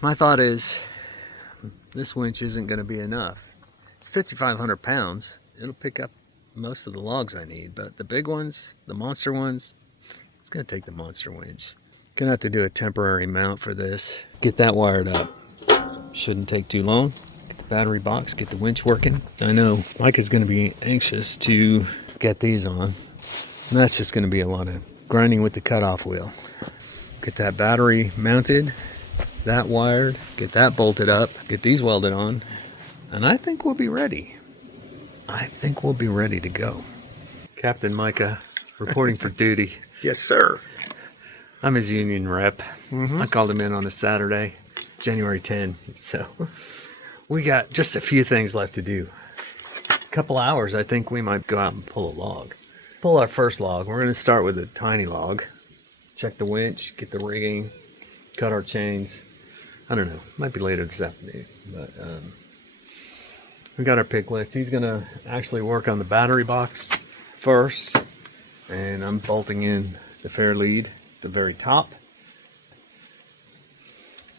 my thought is, this winch isn't going to be enough. It's 5,500 pounds. It'll pick up most of the logs I need, but the big ones, the monster ones, it's going to take the monster winch. Gonna have to do a temporary mount for this. Get that wired up. Shouldn't take too long. Get the battery box, get the winch working. I know Mike is going to be anxious to get these on. And that's just going to be a lot of grinding with the cutoff wheel. Get that battery mounted, that wired, get that bolted up, get these welded on, and I think we'll be ready. I think we'll be ready to go. Captain Mika reporting for duty. Yes, sir. I'm his union rep. I called him in on a Saturday, January 10. So we got just a few things left to do. A couple hours, I think we might go out and pull a log. Pull our first log. We're going to start with a tiny log. Check the winch, get the rigging, cut our chains. I don't know. Might be later this afternoon. But we got our pick list. He's going to actually work on the battery box first. And I'm bolting in the fair lead at the very top.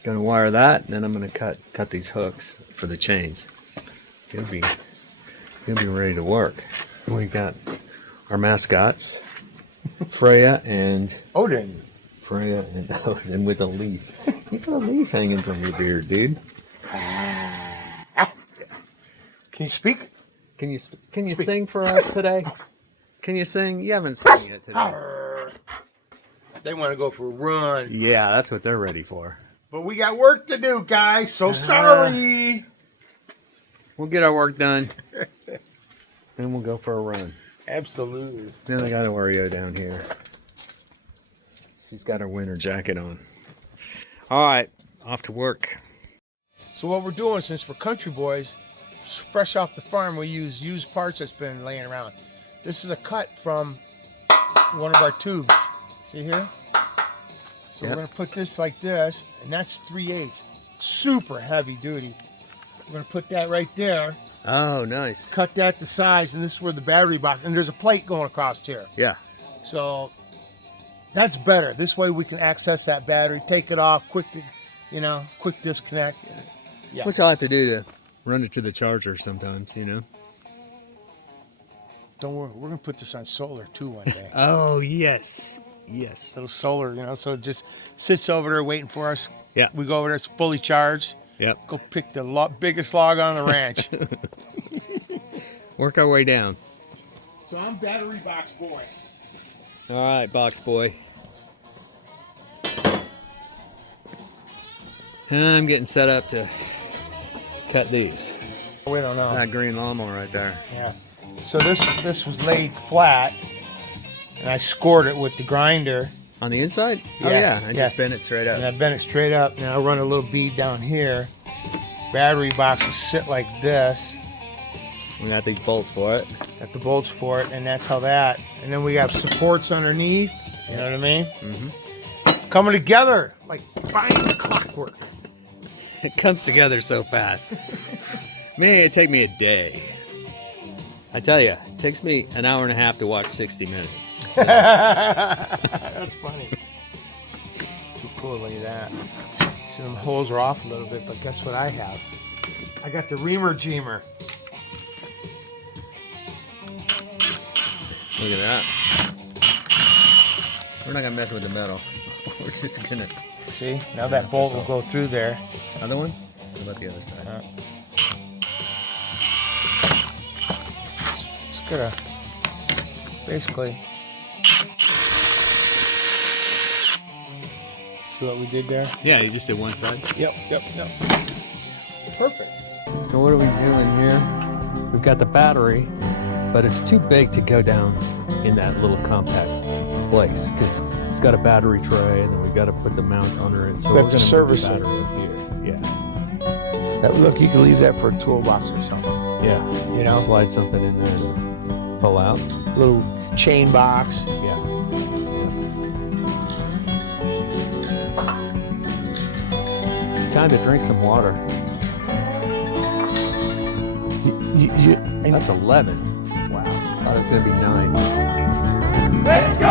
Going to wire that, and then I'm going to cut these hooks for the chains. He'll be ready to work. We got our mascots, Freya and Odin. Freya and Odin with a leaf. You got a leaf hanging from your beard, dude. Can you speak? Can you sing for us today? Can you sing? You haven't sung yet today. They want to go for a run. Yeah, that's what they're ready for. But we got work to do, guys. So sorry. We'll get our work done. Then we'll go for a run. Absolutely. Then I got Oreo down here. She's got her winter jacket on. All right, off to work. So what we're doing, since we're country boys, fresh off the farm, we use used parts that's been laying around. This is a cut from one of our tubes. See here? So We're going to put this like this, and that's 3/8. Super heavy duty. We're going to put that right there. Oh, nice. Cut that to size, and this is where the battery box, and there's a plate going across here. Yeah. So that's better. This way we can access that battery, take it off, quick disconnect. Yeah. Which I'll have to do to run it to the charger sometimes, you know. Don't worry, we're going to put this on solar too one day. Oh, yes. Yes. Little solar, so it just sits over there waiting for us. Yeah. We go over there, it's fully charged. Yep. Go pick the biggest log on the ranch. Work our way down. So I'm battery box boy. All right, box boy. I'm getting set up to cut these. We don't know. That green lawnmower right there. Yeah. So this was laid flat, and I scored it with the grinder, On the inside? Oh yeah, and just bend it straight up. And I bend it straight up. Now I run a little bead down here. Battery boxes sit like this. We got these bolts for it. Got the bolts for it, and that's how that. And then we have supports underneath. You know what I mean? Mm-hmm. It's coming together like fine clockwork. It comes together so fast. Man, it'd take me a day. I tell you, it takes me an hour and a half to watch 60 minutes. So. That's funny. Too cool, look at that. See, them holes are off a little bit, but guess what I have? I got the Reamer Jeamer. Look at that. We're not gonna mess with the metal. We're just gonna. See, now that bolt will go through there. Other one? What about the other side? Just gotta basically see what we did there. Yeah, you just did one side. Yep. Perfect. So what are we doing here? We've got the battery, but it's too big to go down in that little compact place because it's got a battery tray, and then we've got to put the mount under it. So We we're have going to to service move it. the battery up here. Yeah. Look, you can leave that for a toolbox or something. Yeah. You know? Slide something in there to pull out. Little chain box. Yeah. Time to drink some water. That's 11. Wow. I thought it was going to be 9. Let's go!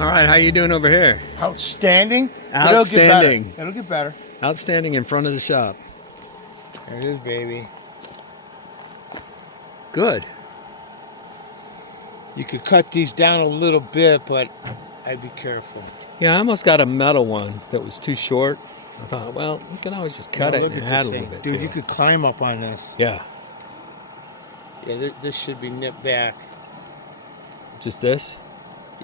All right, how you doing over here? Outstanding. Outstanding. It'll get better. Outstanding in front of the shop. There it is, baby. Good. You could cut these down a little bit, but I'd be careful. Yeah, I almost got a metal one that was too short. I thought, well, you can always just cut it Look and at add a this little thing. bit Dude, to you it. could climb up on this. Yeah. Yeah, this should be nipped back. Just this?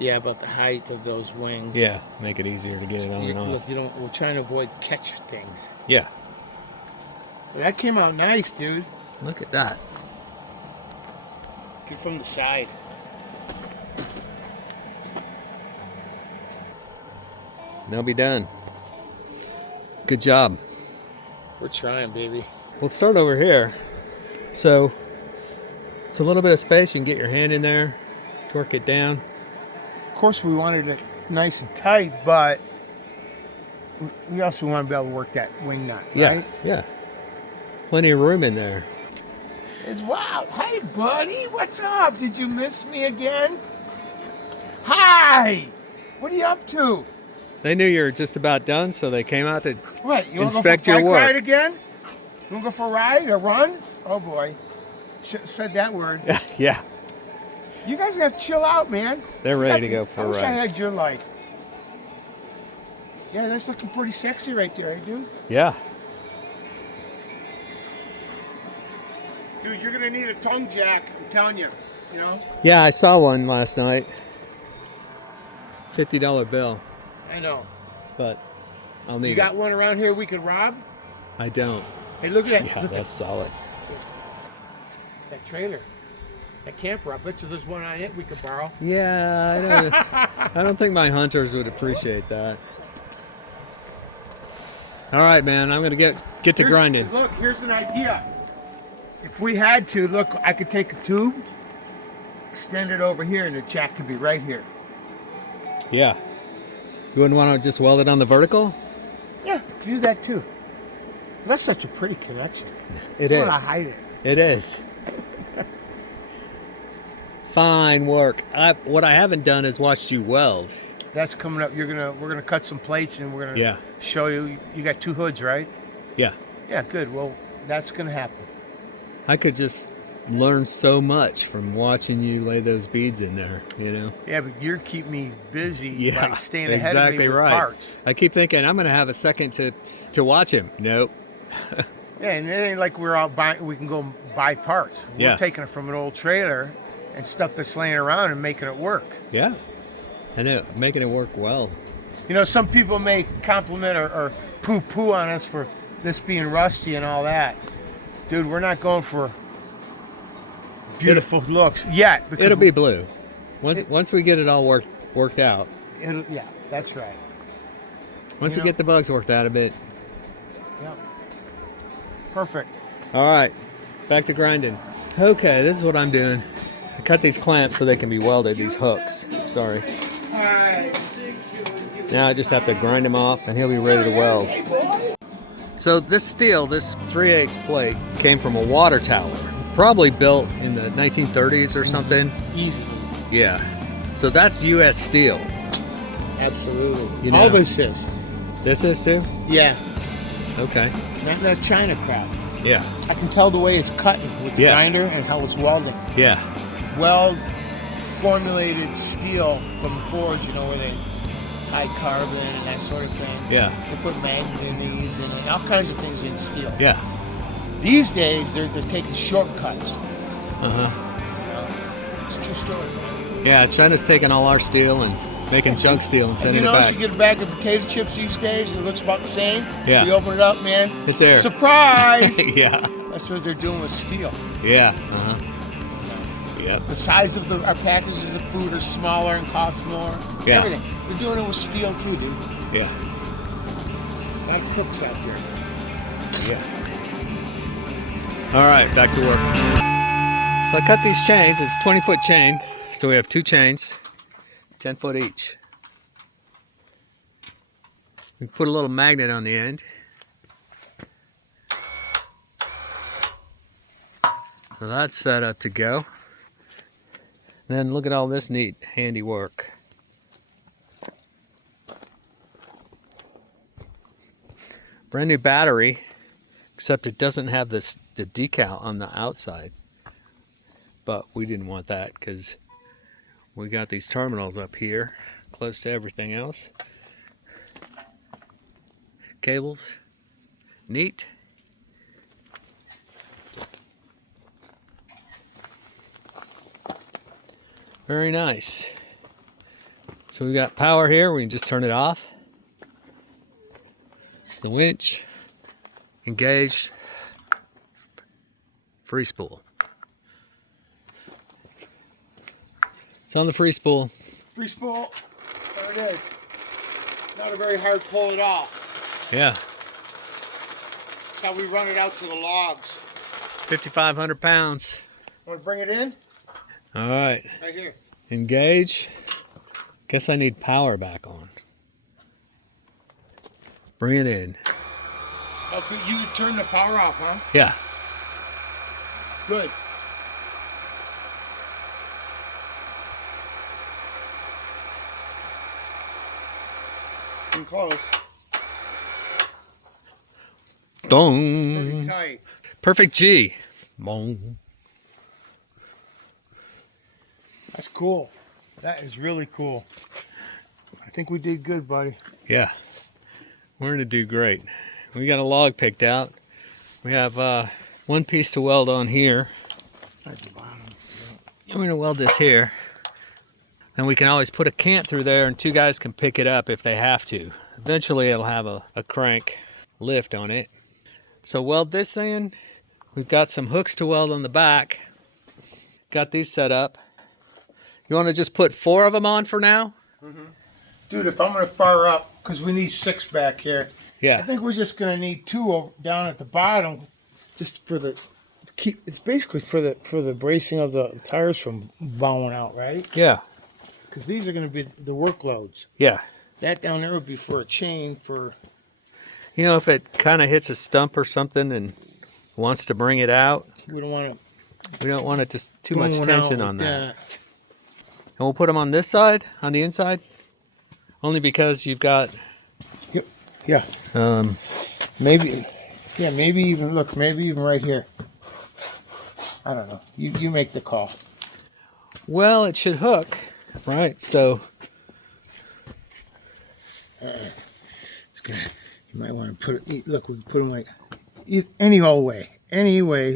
Yeah, about the height of those wings. Yeah, make it easier to get it on and off. Look, we're trying to avoid catch things. Yeah. That came out nice, dude. Look at that. Get from the side. They'll be done. Good job. We're trying, baby. We'll start over here. So it's a little bit of space. You can get your hand in there, torque it down. Of course, we wanted it nice and tight, but we also want to be able to work that wing nut, Yeah, right? yeah. Plenty of room in there. It's wild. Hey, buddy, what's up? Did you miss me again? Hi. What are you up to? They knew you were just about done, so they came out to What? You want to go inspect for a your bike work. ride again? You want to go for a ride or run? Oh boy, said that word. Yeah, You guys have to chill out, man. they're ready to go for I a wish I ride. had your life. Yeah, that's looking pretty sexy right there, dude. Yeah. Dude, you're gonna need a tongue jack. I'm telling you. You know. Yeah, I saw one last night. $50 bill, I know. but I'll need You got one around here we could rob? it. I don't. Hey, look at that. Yeah, Look at that's solid. that trailer. That camper. I bet you there's one on it we could borrow. Yeah, I don't think my hunters would appreciate that. All right, man, I'm gonna get to grinding. Look, here's an idea. If we had to, look, I could take a tube, extend it over here, and the jack could be right here. Yeah. You wouldn't want to just weld it on the vertical? Yeah, do that too. That's such a pretty connection. It I is. want to hide it. It is. Fine work. What I haven't done is watched you weld. That's coming up. We're gonna cut some plates and we're gonna show you. You got 2 hoods, right? Yeah. Yeah, good. Well, that's gonna happen. I could just learn so much from watching you lay those beads in there, you know? Yeah, but you're keeping me busy Yeah, by staying ahead of me with right. parts. I keep thinking I'm going to have a second to watch him. Nope. Yeah, and it ain't like we're out buying. We can go buy parts. We're taking it from an old trailer and stuff that's laying around and making it work. Yeah, I know, making it work well. You know, some people may compliment or poo-poo on us for this being rusty and all that. Dude, we're not going for beautiful looks yet. It'll be blue. Once we get it all worked out. Yeah, that's right. Once we get the bugs worked out a bit. Yep. Perfect. All right, back to grinding. Okay, this is what I'm doing. I cut these clamps so they can be welded, these hooks. Sorry. All right. Now I just have to grind them off and he'll be ready to weld. So this steel, this 3/8 plate, came from a water tower. Probably built in the 1930s or something. Easy. Yeah. So that's U.S. steel. Absolutely. You know. All this is. This is too? Yeah. Okay. Not that China crap. Yeah. I can tell the way it's cutting with the grinder and how it's welding. Yeah. Weld formulated steel from the forge, you know, where they high carbon and that sort of thing. Yeah. They put manganese and all kinds of things in steel. Yeah. These days, they're taking shortcuts. Uh-huh. You know, it's a true story, man. Yeah, China's taking all our steel and making junk steel and sending it back. You get a bag of potato chips these days, and it looks about the same. Yeah. You open it up, man. It's air. Surprise! Yeah. That's what they're doing with steel. Yeah. Uh-huh. Yep. The size of our packages of food are smaller and cost more. Yeah. Everything. They're doing it with steel too, dude. Yeah. A lot of crooks out there. Yeah. All right, back to work. So I cut these chains. It's a 20-foot chain. So we have 2 chains, 10 foot each. We put a little magnet on the end. So that's set up to go. Then look at all this neat handiwork. Brand new battery, except it doesn't have the decal on the outside. But we didn't want that because we got these terminals up here close to everything else. Cables, neat. Very nice. So we got power here, we can just turn it off. The winch, engaged, free spool. It's on the free spool. Free spool. There it is. Not a very hard pull at all. Yeah. That's how we run it out to the logs. 5,500 pounds. Want to bring it in? All right. Right here. Engage. Guess I need power back on. Bring it in. Okay, you would turn the power off, huh? Yeah. Good. Getting close. Dong. Pretty tight. Perfect G. Boom. That's cool. That is really cool. I think we did good, buddy. Yeah. We're gonna do great. We got a log picked out. We have one piece to weld on here. At the bottom. And we're gonna weld this here. And we can always put a cant through there and 2 guys can pick it up if they have to. Eventually it'll have a crank lift on it. So weld this in. We've got some hooks to weld on the back. Got these set up. You want to just put 4 of them on for now? Mm-hmm. Dude, if I'm going to fire up, because we need 6 back here, Yeah. I think we're just going to need 2 down at the bottom, just for the keep. It's basically for the bracing of the tires from bowing out, right? Yeah. Because these are going to be the workloads. Yeah. That down there would be for a chain for. You know, if it kind of hits a stump or something and wants to bring it out, We don't want to. we don't want it to too much tension on that. And we'll put them on this side, on the inside, only because you've got. Yep. Yeah. Maybe. Yeah. Maybe even look. Maybe even right here. I don't know. You make the call. Well, it should hook, right? So. It's good. You might want to put it. Look, we can put them like any old way,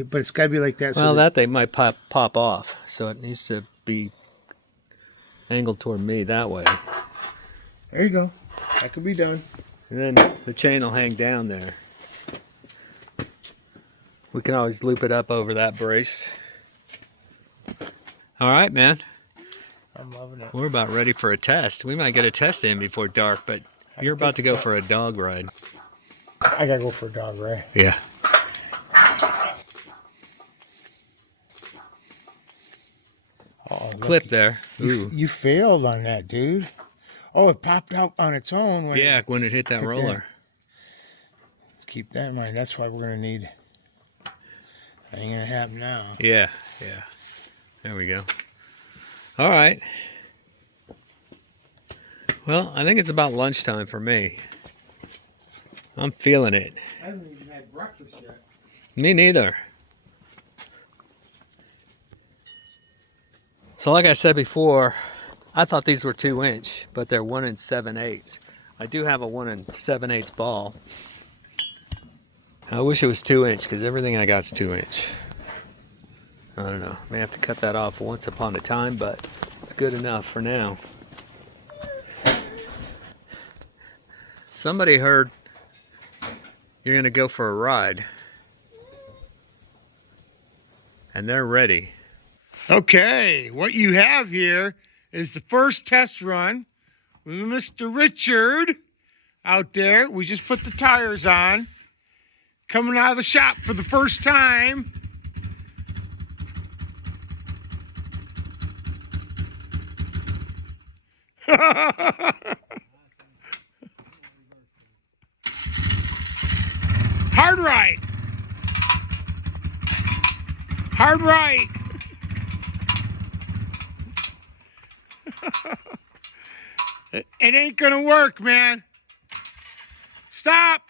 but it's got to be like that. Well, that they might pop off, so it needs to be angled toward me that way. There you go. That could be done. And then the chain will hang down there. We can always loop it up over that brace. All right, man. I'm loving it. We're about ready for a test. We might get a test in before dark, but you're about to go for a dog ride. I gotta go for a dog ride. Yeah. Oh, Clip there. Ooh. You failed on that, dude. Oh, it popped out on its own. When it hit that roller. Keep that in mind. That's why we're gonna need. Ain't gonna happen now. Yeah. There we go. All right. Well, I think it's about lunchtime for me. I'm feeling it. I haven't even had breakfast yet. Me neither. So like I said before, I thought these were 2-inch, but they're 1 7/8. I do have a 1 7/8 ball. I wish it was 2-inch because everything I got's 2-inch. I don't know. May have to cut that off once upon a time, but it's good enough for now. Somebody heard you're gonna go for a ride, and they're ready. Okay, what you have here is the first test run with Mr. Richard out there. We just put the tires on. Coming out of the shop for the first time. Hard right. Hard right. It ain't gonna work, man. Stop.